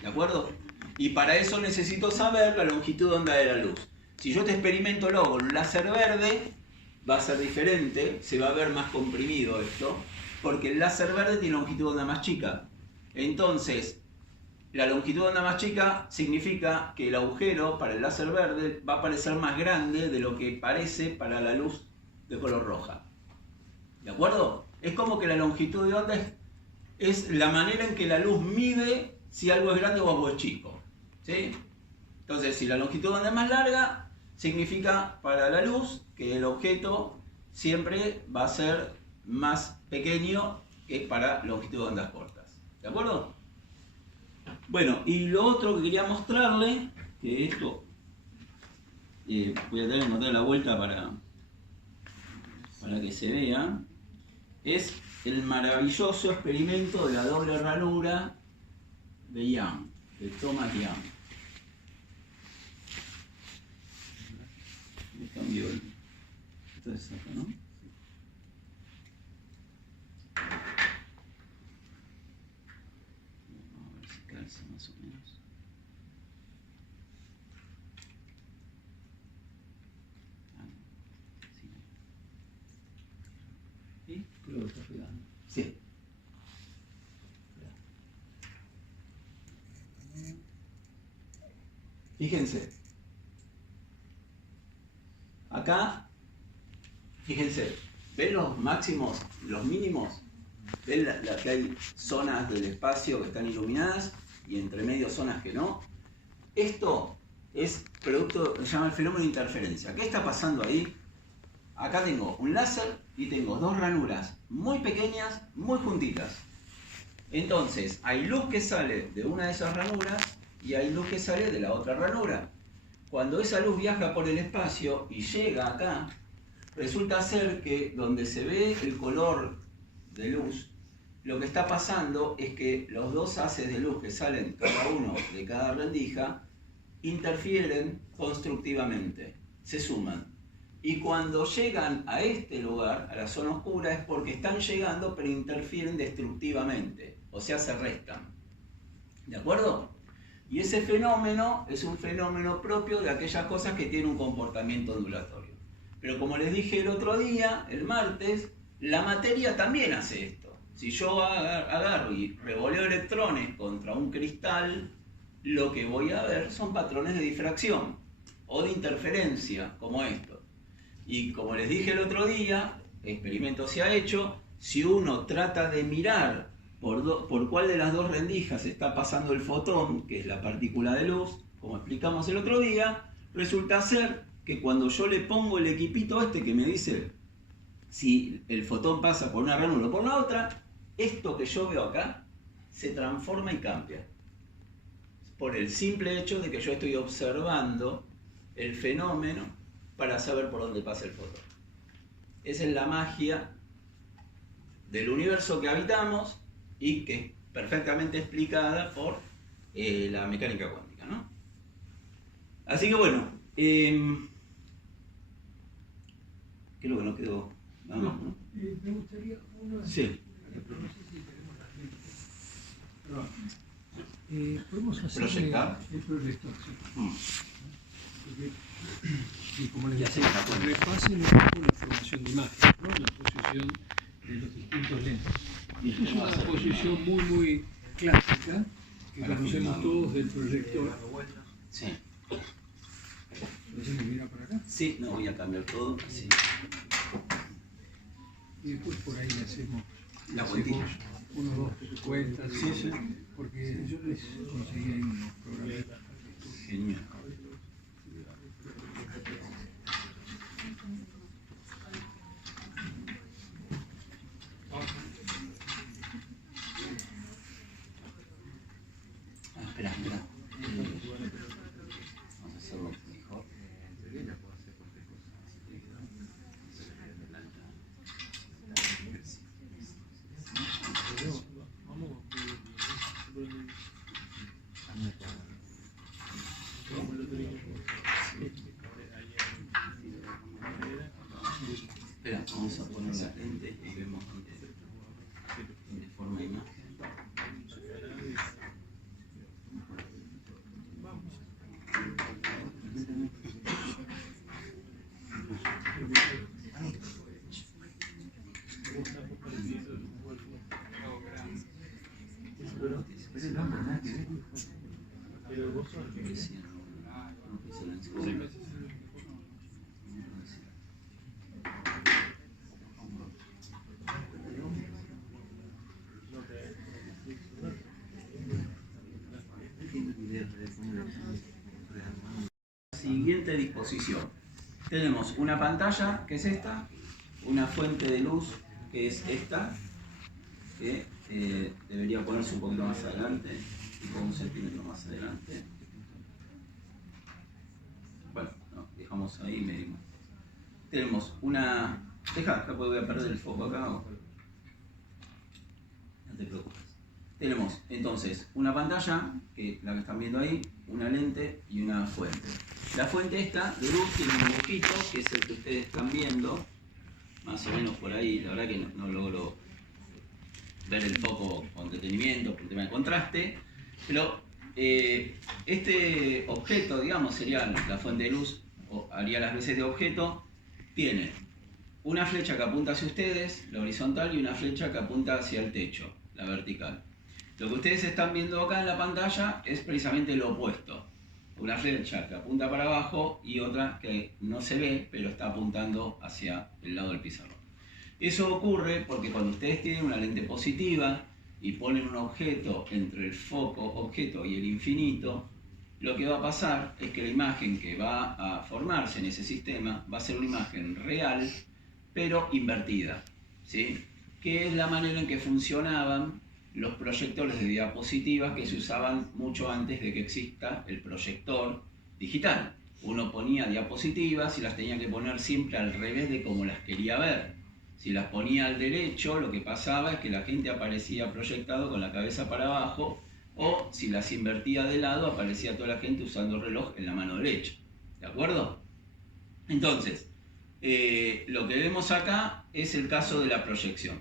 ¿de acuerdo? Y para eso necesito saber la longitud de onda de la luz. Si yo este experimento lo hago con un láser verde, va a ser diferente, se va a ver más comprimido esto, porque el láser verde tiene longitud de onda más chica. Entonces, la longitud de onda más chica significa que el agujero para el láser verde va a parecer más grande de lo que parece para la luz de color roja. ¿De acuerdo? Es como que la longitud de onda es la manera en que la luz mide si algo es grande o algo es chico. ¿Sí? Entonces, si la longitud de onda es más larga, significa para la luz que el objeto siempre va a ser más pequeño que para longitud de ondas cortas. ¿De acuerdo? Bueno, y lo otro que quería mostrarle, que esto voy a tener que dar la vuelta para que se vea, es el maravilloso experimento de la doble ranura de Young, de Thomas Young. Me cambió el... Entonces acá, ¿no? Vamos a ver si calza más o menos. ¿Sí? Creo que está pegando. Sí. Fíjense. Acá, fíjense, ¿ven los máximos, los mínimos? ¿Ven que hay zonas del espacio que están iluminadas y entre medio zonas que no? Esto es producto, se llama el fenómeno de interferencia. ¿Qué está pasando ahí? Acá tengo un láser y tengo dos ranuras muy pequeñas, muy juntitas. Entonces, hay luz que sale de una de esas ranuras y hay luz que sale de la otra ranura. Cuando esa luz viaja por el espacio y llega acá, resulta ser que donde se ve el color de luz, lo que está pasando es que los dos haces de luz que salen cada uno de cada rendija interfieren constructivamente, se suman. Y cuando llegan a este lugar, a la zona oscura, es porque están llegando pero interfieren destructivamente, o sea, se restan. ¿De acuerdo? Y ese fenómeno es un fenómeno propio de aquellas cosas que tienen un comportamiento ondulatorio. Pero como les dije el otro día, el martes, la materia también hace esto. Si yo agarro y revoleo electrones contra un cristal, lo que voy a ver son patrones de difracción o de interferencia, como esto. Y como les dije el otro día, experimento se ha hecho, si uno trata de mirar por cuál de las dos rendijas está pasando el fotón, que es la partícula de luz, como explicamos el otro día, resulta ser que cuando yo le pongo el equipito este que me dice si el fotón pasa por una ranura o por la otra, esto que yo veo acá se transforma y cambia. Por el simple hecho de que yo estoy observando el fenómeno para saber por dónde pasa el fotón. Esa es la magia del universo que habitamos y que es perfectamente explicada por la mecánica cuántica, ¿no? Así que bueno, ¿qué es lo que nos quedó? ¿No? Me gustaría una... Sí. No sé si tenemos la gente. Podemos hacer ¿Proyectar? el proyector, sí. Porque, y como les Ya decía, sé, repasen un poco la formación de imagen, ¿no? La posición de los distintos lentes. Esta es una posición muy clásica que conocemos todos del proyector. Sí. Entonces me mira para acá Sí, no voy a cambiar todo, así. y después por ahí le hacemos La vueltita. unos dos cuentas, Sí, sí. porque yo les conseguí ahí unos programas. Genial. Espera. Vamos a hacerlo mejor. Espera, vamos a poner la lente y vemos de forma imagen. Siguiente disposición. Tenemos una pantalla, que es esta, una fuente de luz, que es esta, que debería ponerse un poquito más adelante, tipo un centímetro más adelante. Bueno, no, dejamos ahí y medimos. Tenemos una... Deja, acá voy a perder el foco acá. No te preocupes. Tenemos entonces una pantalla, que la que están viendo ahí, una lente y una fuente. La fuente esta de luz tiene un dibujito, que es el que ustedes están viendo, más o menos por ahí. La verdad que no logro ver el foco con detenimiento por el tema de contraste, pero este objeto, digamos, sería la fuente de luz, o haría las veces de objeto, tiene una flecha que apunta hacia ustedes, la horizontal, y una flecha que apunta hacia el techo, la vertical. Lo que ustedes están viendo acá en la pantalla es precisamente lo opuesto. una flecha que apunta para abajo y otra que no se ve, pero está apuntando hacia el lado del pizarrón. Eso ocurre porque cuando ustedes tienen una lente positiva y ponen un objeto entre el foco objeto y el infinito, lo que va a pasar es que la imagen que va a formarse en ese sistema va a ser una imagen real, pero invertida, ¿sí? Que es la manera en que funcionaban los proyectores de diapositivas que se usaban mucho antes de que exista el proyector digital. Uno ponía diapositivas y las tenía que poner siempre al revés de como las quería ver. Si las ponía al derecho, lo que pasaba es que la gente aparecía proyectado con la cabeza para abajo, o si las invertía de lado, aparecía toda la gente usando el reloj en la mano derecha. ¿De acuerdo? Entonces, lo que vemos acá es el caso de la proyección.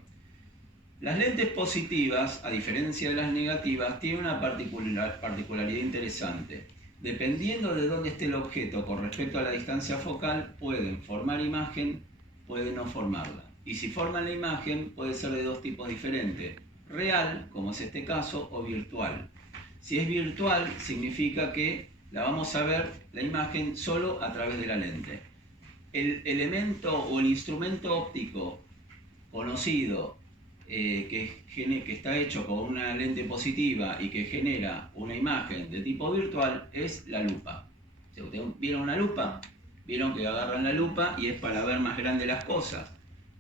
Las lentes positivas, a diferencia de las negativas, tienen una particularidad interesante. Dependiendo de dónde esté el objeto con respecto a la distancia focal, pueden formar imagen, pueden no formarla. Y si forman la imagen, puede ser de dos tipos diferentes. Real, como es este caso, o virtual. Si es virtual, significa que la vamos a ver, la imagen, solo a través de la lente. El elemento o el instrumento óptico conocido que está hecho con una lente positiva y que genera una imagen de tipo virtual es la lupa. Si ustedes vieron una lupa, vieron que agarran la lupa y es para ver más grande las cosas.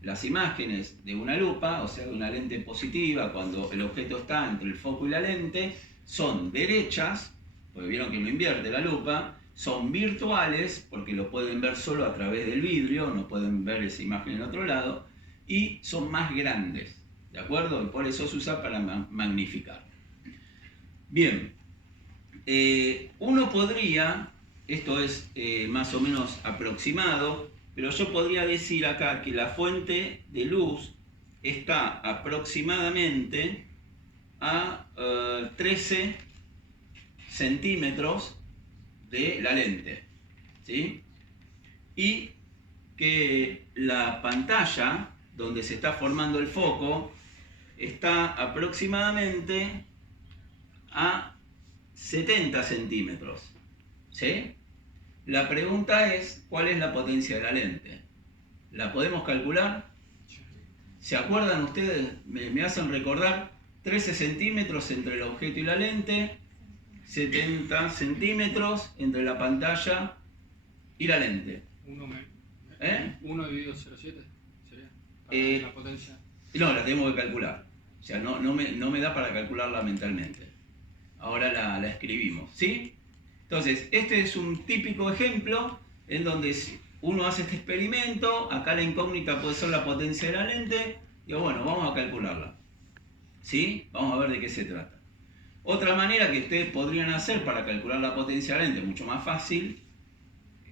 Las imágenes de una lupa, o sea, de una lente positiva, cuando el objeto está entre el foco y la lente, son derechas, porque vieron que no invierte la lupa, son virtuales, porque lo pueden ver solo a través del vidrio, no pueden ver esa imagen en otro lado, y son más grandes, ¿de acuerdo? Y por eso se usa para magnificar. Bien, uno podría, esto es más o menos aproximado, pero yo podría decir acá que la fuente de luz está aproximadamente a 13 centímetros de la lente, ¿sí? Y que la pantalla donde se está formando el foco está aproximadamente a 70 centímetros, ¿sí? La pregunta es, ¿cuál es la potencia de la lente? ¿La podemos calcular? ¿Se acuerdan ustedes? Me hacen recordar 13 centímetros entre el objeto y la lente, 70 centímetros entre la pantalla y la lente. 1 dividido 0,7 sería la potencia. No, la tenemos que calcular. O sea, no me da para calcularla mentalmente. Ahora la escribimos, ¿sí? Entonces, este es un típico ejemplo en donde uno hace este experimento, acá la incógnita puede ser la potencia de la lente, y bueno, vamos a calcularla, ¿sí? Vamos a ver de qué se trata. Otra manera que ustedes podrían hacer para calcular la potencia de la lente, mucho más fácil,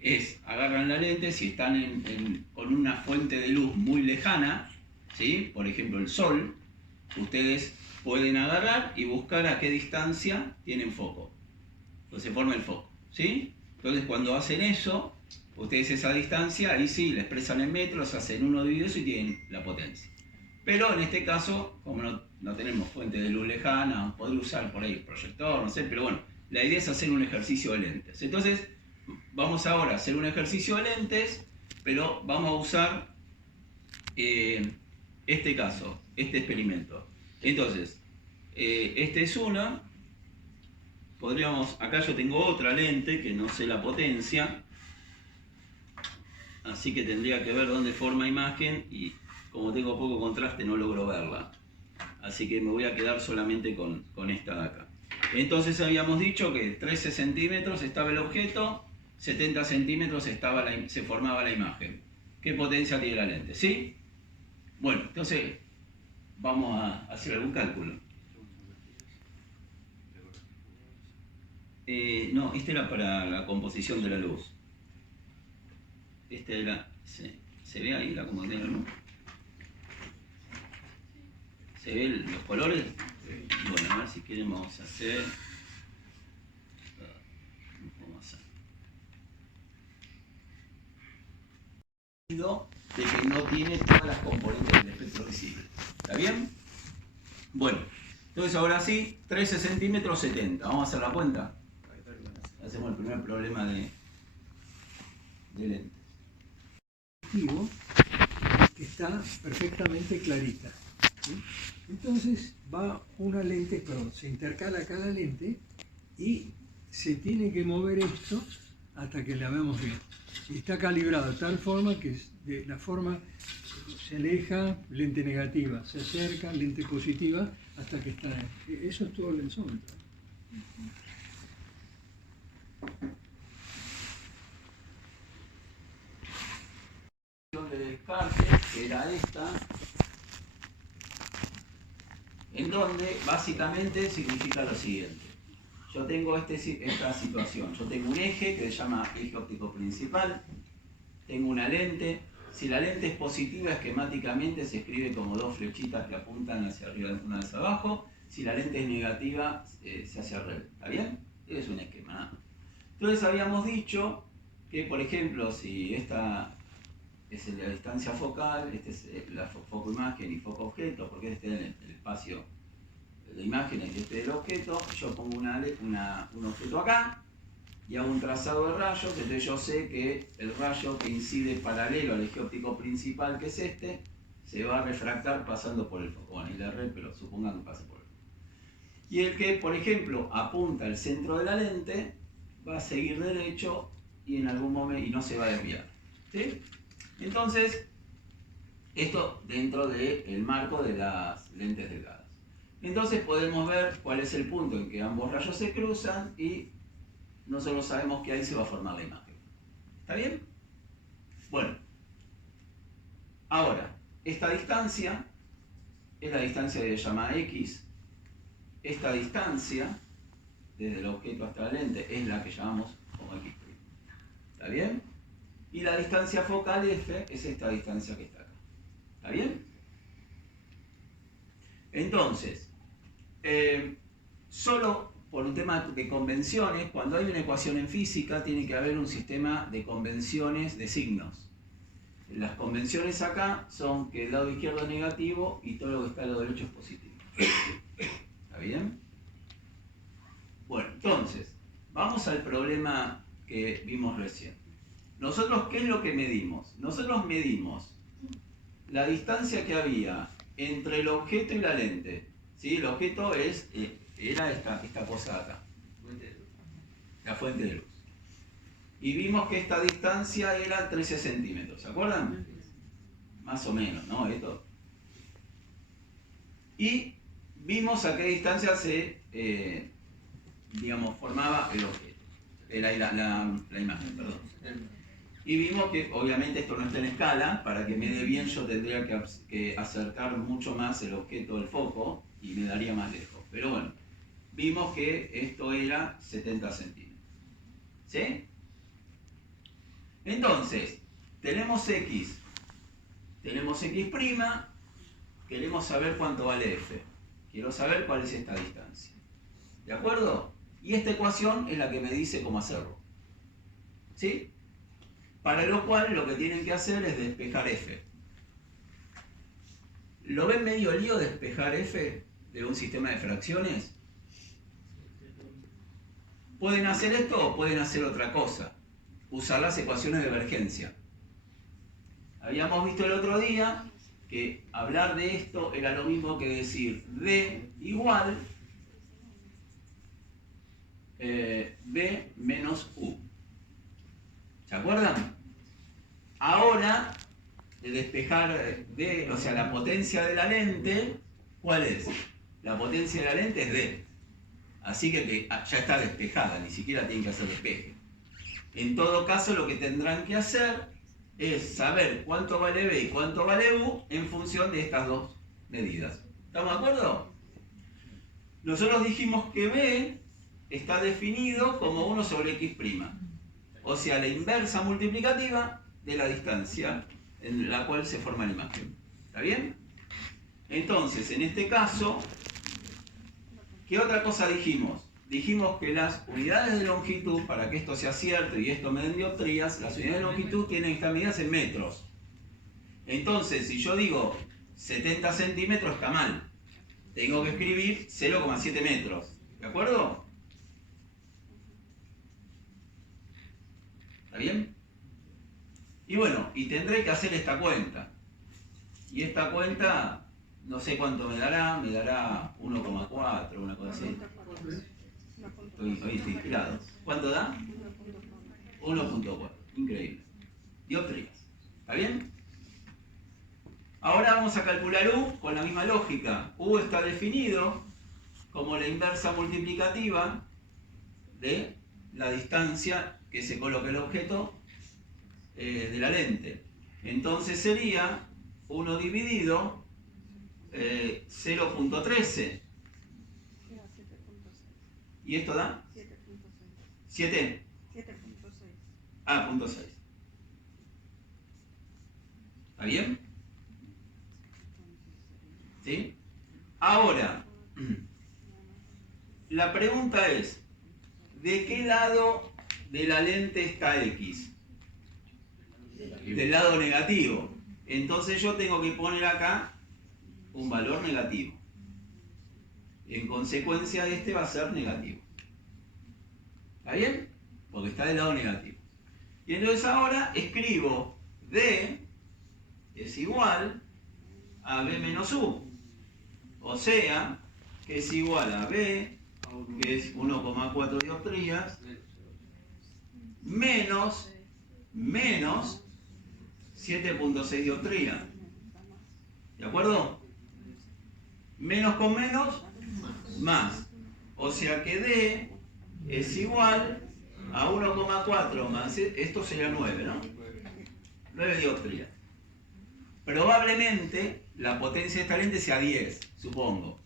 es agarran la lente, si están con una fuente de luz muy lejana, ¿sí? Por ejemplo el sol, ustedes pueden agarrar y buscar a qué distancia tienen foco. Entonces se forma el foco, ¿sí? Entonces cuando hacen eso, ustedes esa distancia, ahí sí, la expresan en metros, hacen 1 dividido eso y tienen la potencia. Pero en este caso, como no tenemos fuente de luz lejana, podría usar por ahí el proyector, no sé, pero bueno, la idea es hacer un ejercicio de lentes. Entonces, vamos ahora a hacer un ejercicio de lentes, pero vamos a usar este caso, este experimento. Entonces, este es uno. Podríamos, acá yo tengo otra lente que no sé la potencia, así que tendría que ver dónde forma imagen y como tengo poco contraste no logro verla. Así que me voy a quedar solamente con esta de acá. Entonces habíamos dicho que 13 centímetros estaba el objeto, 70 centímetros se formaba la imagen. ¿Qué potencia tiene la lente? ¿Sí? Bueno, entonces vamos a hacer algún cálculo. No, este era para la composición de la luz. Este era, ¿se ve ahí la composición de la luz? ¿Se ven los colores? Bueno, a ver si queremos hacer... Vamos a hacer... de que no tiene todas las componentes del espectro visible. ¿Está bien? Bueno, entonces ahora sí, 13 centímetros 70. Vamos a hacer la cuenta. Hacemos el primer problema de lentes. Que está perfectamente clarita, ¿sí? Entonces va una lente, perdón, se intercala cada lente y se tiene que mover esto hasta que la veamos bien. Y está calibrado de tal forma que de la forma se aleja, lente negativa, se acerca, lente positiva, hasta que está. Eso es todo el lensómetro. De descarte, que era esta, en donde básicamente significa lo siguiente. Yo tengo esta situación, yo tengo un eje que se llama eje óptico principal, tengo una lente. Si la lente es positiva, esquemáticamente se escribe como dos flechitas que apuntan hacia arriba y una hacia abajo. Si la lente es negativa, se hace al revés. ¿Está bien? Es un esquema, ¿no? Entonces habíamos dicho que, por ejemplo, si esta es la distancia focal, este es la foco imagen y foco objeto, porque este es el espacio de imágenes y este del objeto, yo pongo un objeto acá y hago un trazado de rayos, entonces yo sé que el rayo que incide paralelo al eje óptico principal, que es este, se va a refractar pasando por el foco. Bueno, y la red, pero supongan que pase por el foco. Y el que, por ejemplo, apunta al centro de la lente, va a seguir derecho y en algún momento y no se va a desviar. ¿Sí? Entonces, esto dentro del marco de las lentes delgadas. Entonces podemos ver cuál es el punto en que ambos rayos se cruzan y nosotros sabemos que ahí se va a formar la imagen. ¿Está bien? Bueno, ahora, esta distancia es la distancia de llamada X. Esta distancia, desde el objeto hasta la lente, es la que llamamos como X'. ¿Está bien? Y la distancia focal F es esta distancia que está acá. ¿Está bien? Entonces, solo por un tema de convenciones, cuando hay una ecuación en física, tiene que haber un sistema de convenciones de signos. Las convenciones acá son que el lado izquierdo es negativo y todo lo que está al lado derecho es positivo. ¿Está bien? Bueno, entonces, vamos al problema que vimos recién. Nosotros, ¿qué es lo que medimos? Nosotros medimos la distancia que había entre el objeto y la lente. ¿Sí? El objeto era esta cosa de acá, la fuente de luz. Y vimos que esta distancia era 13 centímetros, ¿se acuerdan? Más o menos, ¿no? Esto. Y vimos a qué distancia se, formaba el objeto, la imagen, perdón. Y vimos que obviamente esto no está en escala, para que me dé bien yo tendría que acercar mucho más el objeto al foco y me daría más lejos. Pero bueno, vimos que esto era 70 centímetros. ¿Sí? Entonces, tenemos X, tenemos X', queremos saber cuánto vale F. Quiero saber cuál es esta distancia. ¿De acuerdo? Y esta ecuación es la que me dice cómo hacerlo. ¿Sí? Para lo cual lo que tienen que hacer es despejar F. ¿Lo ven medio lío despejar F de un sistema de fracciones? Pueden hacer esto o pueden hacer otra cosa. Usar las ecuaciones de divergencia. Habíamos visto el otro día que hablar de esto era lo mismo que decir D igual B menos U. ¿Se acuerdan? Ahora, de despejar D, o sea, la potencia de la lente, ¿cuál es? La potencia de la lente es D. Así que ya está despejada, ni siquiera tienen que hacer despeje. En todo caso, lo que tendrán que hacer es saber cuánto vale B y cuánto vale U en función de estas dos medidas. ¿Estamos de acuerdo? Nosotros dijimos que B está definido como 1 sobre X'. O sea, la inversa multiplicativa de la distancia en la cual se forma la imagen. ¿Está bien? Entonces, en este caso, ¿qué otra cosa dijimos? Dijimos que las unidades de longitud, para que esto sea cierto y esto me den dioptrías, las unidades de longitud tienen que estar medidas en metros. Entonces, si yo digo 70 centímetros, está mal. Tengo que escribir 0,7 metros. ¿De acuerdo? ¿Está bien? Y bueno, y tendré que hacer esta cuenta. Y esta cuenta, no sé cuánto me dará 1,4, una cosa así. Hoy estoy inspirado. ¿Cuánto da? 1,4. Increíble. Dioptrías. ¿Está bien? Ahora vamos a calcular U con la misma lógica. U está definido como la inversa multiplicativa de la distancia que se coloca el objeto de la lente. Entonces sería 1 dividido 0.13. ¿Y esto da? 7. 7.6. Ah, 0.6. ¿Está bien? ¿Sí? Ahora, la pregunta es, ¿de qué lado de la lente está X? Del lado negativo. Entonces yo tengo que poner acá un valor negativo. En consecuencia este va a ser negativo. ¿Está bien? Porque está del lado negativo. Y entonces ahora escribo D es igual a B menos U. O sea, que es igual a B, que es 1,4 dioptrías, menos 7.6 dioptrías. ¿De acuerdo? Menos con menos, más. O sea que D es igual a 1,4 más, esto sería 9, ¿no? 9 dioptrías. Probablemente la potencia de esta lente sea 10, supongo.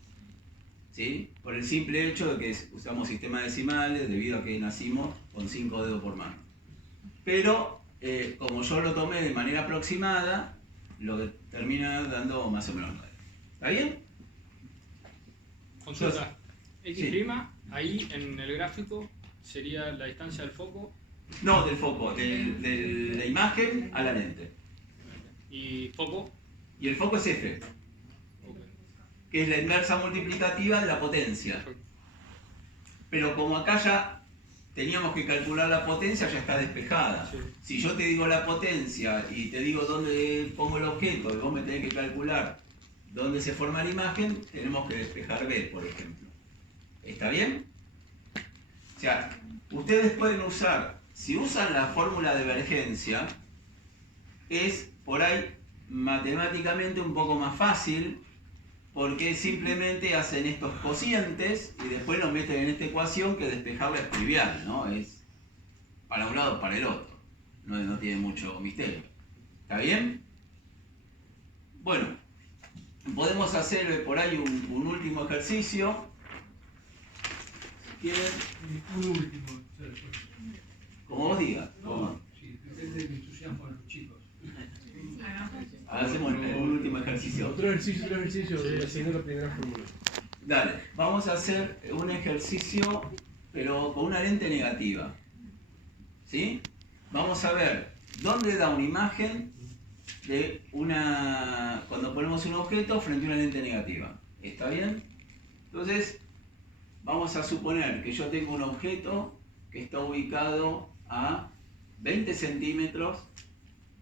¿Sí? Por el simple hecho de que usamos sistemas decimales debido a que nacimos con 5 dedos por mano. Pero como yo lo tomé de manera aproximada, lo que termina dando más o menos 9. ¿Está bien? Consulta. X', Sí. ahí en el gráfico sería la distancia del foco. No, del foco, de la imagen a la lente. Y foco. Y el foco es F, Ok. que es la inversa multiplicativa de la potencia. Pero como acá ya teníamos que calcular la potencia, ya está despejada. Sí. Si yo te digo la potencia y te digo dónde pongo el objeto y vos me tenés que calcular dónde se forma la imagen, tenemos que despejar B, por ejemplo. ¿Está bien? O sea, ustedes pueden usar, si usan la fórmula de divergencia, es por ahí matemáticamente un poco más fácil, porque simplemente hacen estos cocientes y después los meten en esta ecuación que despejarla es trivial, ¿no? Es para un lado o para el otro. No tiene mucho misterio. ¿Está bien? Bueno, podemos hacer por ahí un último ejercicio. Si quieren, Un último. como vos digas. No, sí, depende del entusiasmo de los chicos. Hacemos un último ejercicio. Otro ejercicio, haciendo la primera fórmula. Dale, vamos a hacer un ejercicio, pero con una lente negativa. ¿Sí? Vamos a ver dónde da una imagen de cuando ponemos un objeto frente a una lente negativa. ¿Está bien? Entonces, vamos a suponer que yo tengo un objeto que está ubicado a 20 centímetros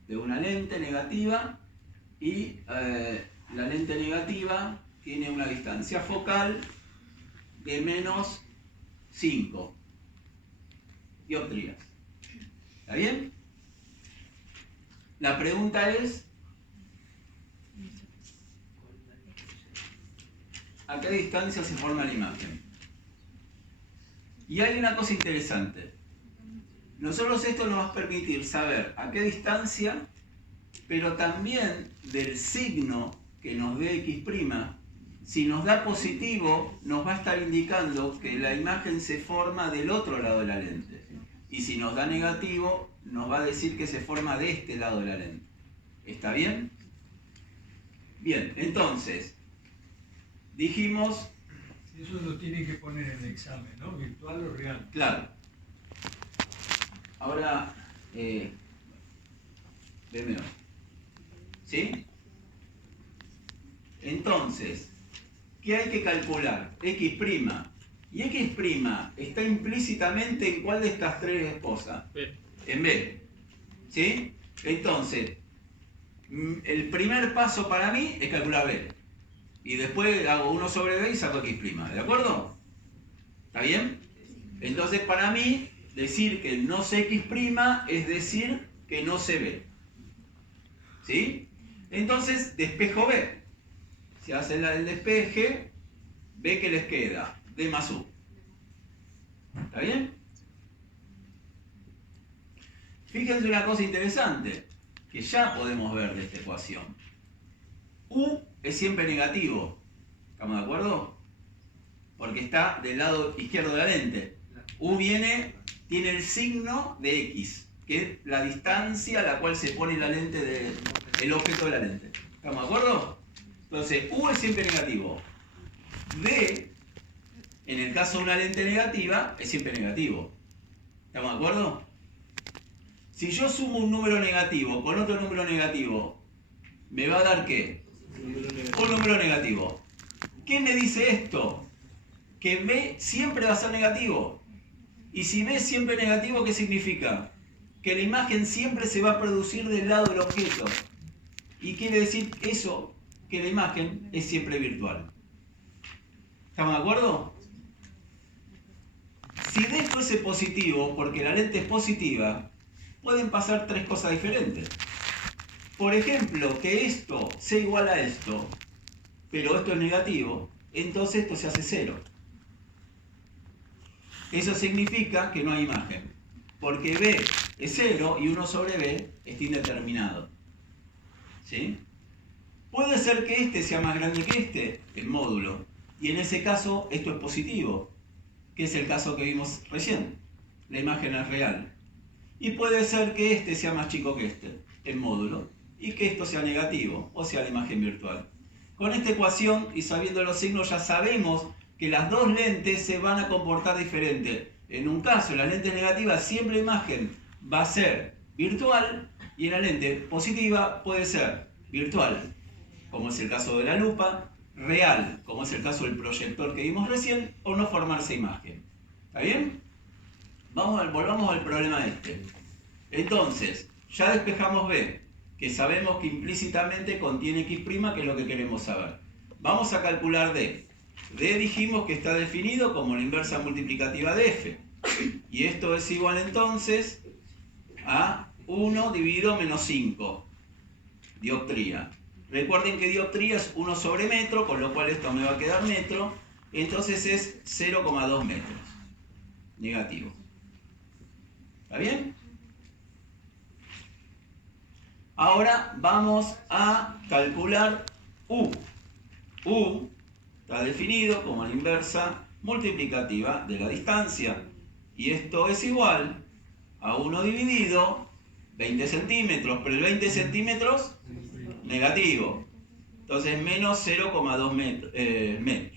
de una lente negativa y la lente negativa tiene una distancia focal de menos 5 dioptrías. ¿Está bien? La pregunta es, ¿a qué distancia se forma la imagen? Y hay una cosa interesante. Nosotros esto nos va a permitir saber a qué distancia, pero también del signo que nos dé X'. Si nos da positivo, nos va a estar indicando que la imagen se forma del otro lado de la lente. Y si nos da negativo, nos va a decir que se forma de este lado de la lente. ¿Está bien? Bien, entonces, dijimos... Eso lo tienen que poner en el examen, ¿no? ¿Virtual o real? Claro. Ahora, primero. ¿Sí? Entonces, ¿qué hay que calcular? X'. ¿Y X' está implícitamente en cuál de estas tres esposas? B. en B. ¿Sí? Entonces, el primer paso para mí es calcular B. Y después hago 1 sobre B y saco X'. ¿De acuerdo? ¿Está bien? Entonces, para mí, decir que no sé X' es decir que no sé B. ¿Sí? Entonces, despejo B. Si hacen el despeje, ve que les queda D más U. ¿Está bien? Fíjense una cosa interesante que ya podemos ver de esta ecuación. U es siempre negativo. ¿Estamos de acuerdo? Porque está del lado izquierdo de la lente. U tiene el signo de X, que es la distancia a la cual se pone la lente del objeto de la lente. ¿Estamos de acuerdo? Entonces, U es siempre negativo. D, en el caso de una lente negativa, es siempre negativo. ¿Estamos de acuerdo? Si yo sumo un número negativo con otro número negativo, ¿me va a dar qué? Un número negativo. ¿Qué me dice esto? Que B siempre va a ser negativo. Y si B es siempre negativo, ¿qué significa? Que la imagen siempre se va a producir del lado del objeto. Y quiere decir eso, que la imagen es siempre virtual. ¿Estamos de acuerdo? Si D fuese positivo, porque la lente es positiva, pueden pasar tres cosas diferentes. Por ejemplo, que esto sea igual a esto, pero esto es negativo, entonces esto se hace 0. Eso significa que no hay imagen, porque B es 0 y 1 sobre B está indeterminado. ¿Sí? Puede ser que este sea más grande que este, el módulo, y en ese caso esto es positivo, que es el caso que vimos recién. La imagen es real. Y puede ser que este sea más chico que este, el módulo, y que esto sea negativo, o sea la imagen virtual. Con esta ecuación y sabiendo los signos ya sabemos que las dos lentes se van a comportar diferente. En un caso, en la lente negativa siempre la imagen va a ser virtual, y en la lente positiva puede ser virtual, como es el caso de la lupa, real, como es el caso del proyector que vimos recién, o no formarse imagen. ¿Está bien? Volvamos al problema este. Entonces, ya despejamos B, que sabemos que implícitamente contiene X', que es lo que queremos saber. Vamos a calcular D. D dijimos que está definido como la inversa multiplicativa de F. Y esto es igual entonces a 1 dividido menos 5. Dioptría. Recuerden que dioptría es 1 sobre metro, con lo cual esto me va a quedar metro. Entonces es 0,2 metros. Negativo. ¿Está bien? Ahora vamos a calcular U. U está definido como la inversa multiplicativa de la distancia. Y esto es igual a 1 dividido 20 centímetros. Pero el 20 centímetros negativo. Entonces menos 0,2 metros.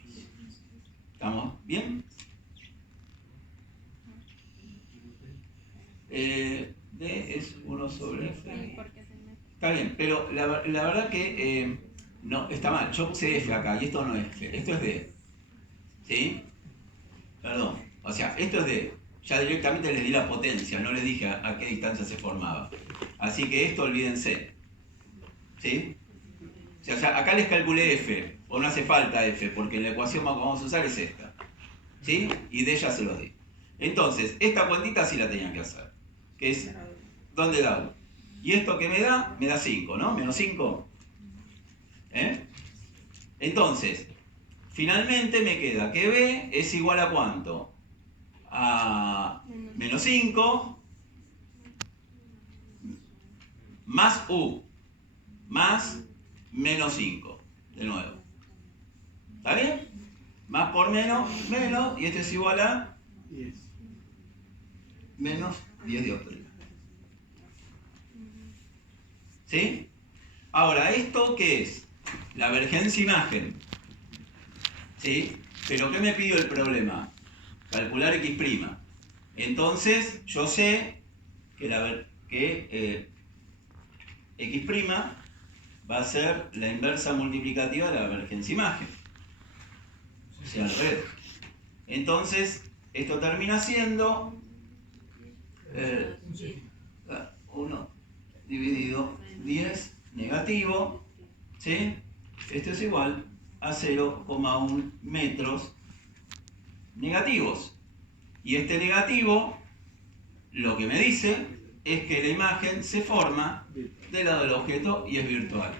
¿Estamos bien? D es 1 sobre F. Está bien, pero la verdad que no, está mal. Yo puse F acá y esto no es F, esto es D. ¿Sí? Perdón. O sea, esto es D. Ya directamente les di la potencia, no les dije a qué distancia se formaba. Así que esto olvídense. ¿Sí? O sea, acá les calculé F, o no hace falta F, porque la ecuación que vamos a usar es esta. ¿Sí? Y D ya se los di. Entonces, esta cuentita sí la tenían que hacer. Que es, ¿dónde da U? Y esto que me da 5, ¿no? Menos 5. Entonces, finalmente me queda que B es igual a ¿cuánto? A menos 5 más U más menos 5. De nuevo. ¿Está bien? Más por menos, menos, y este es igual a 10. menos 10 dioptrías. ¿Sí? Ahora, ¿esto qué es? La vergencia imagen. ¿Sí? ¿Pero qué me pidió el problema? Calcular X'. Entonces, yo sé que X' va a ser la inversa multiplicativa de la vergencia imagen. O sea, al revés. Entonces, esto termina siendo 1 dividido 10 negativo, ¿sí? Esto es igual a 0,1 metros negativos. Y este negativo, lo que me dice es que la imagen se forma del lado del objeto y es virtual.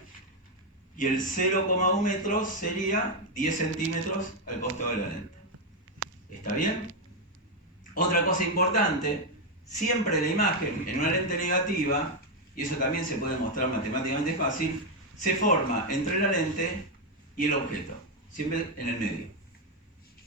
Y el 0,1 metros sería 10 centímetros al costado de la lente. ¿Está bien? Otra cosa importante, siempre la imagen en una lente negativa, y eso también se puede mostrar matemáticamente fácil, se forma entre la lente y el objeto, siempre en el medio.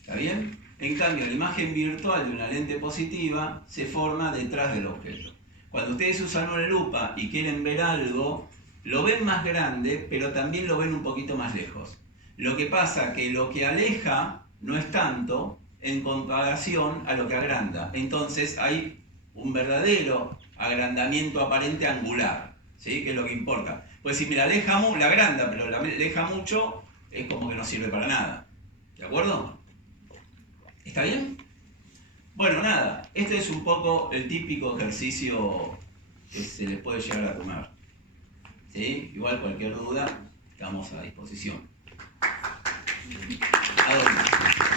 ¿Está bien? En cambio, la imagen virtual de una lente positiva se forma detrás del objeto. Cuando ustedes usan una lupa y quieren ver algo, lo ven más grande, pero también lo ven un poquito más lejos. Lo que pasa que lo que aleja no es tanto en comparación a lo que agranda. Entonces hay un verdadero agrandamiento aparente angular, ¿sí? Que es lo que importa. Pues si me la aleja la agranda, pero la aleja mucho, es como que no sirve para nada. ¿De acuerdo? ¿Está bien? Bueno, nada, este es un poco el típico ejercicio que se les puede llegar a tomar. ¿Sí? Igual cualquier duda, estamos a disposición. ¿A dónde?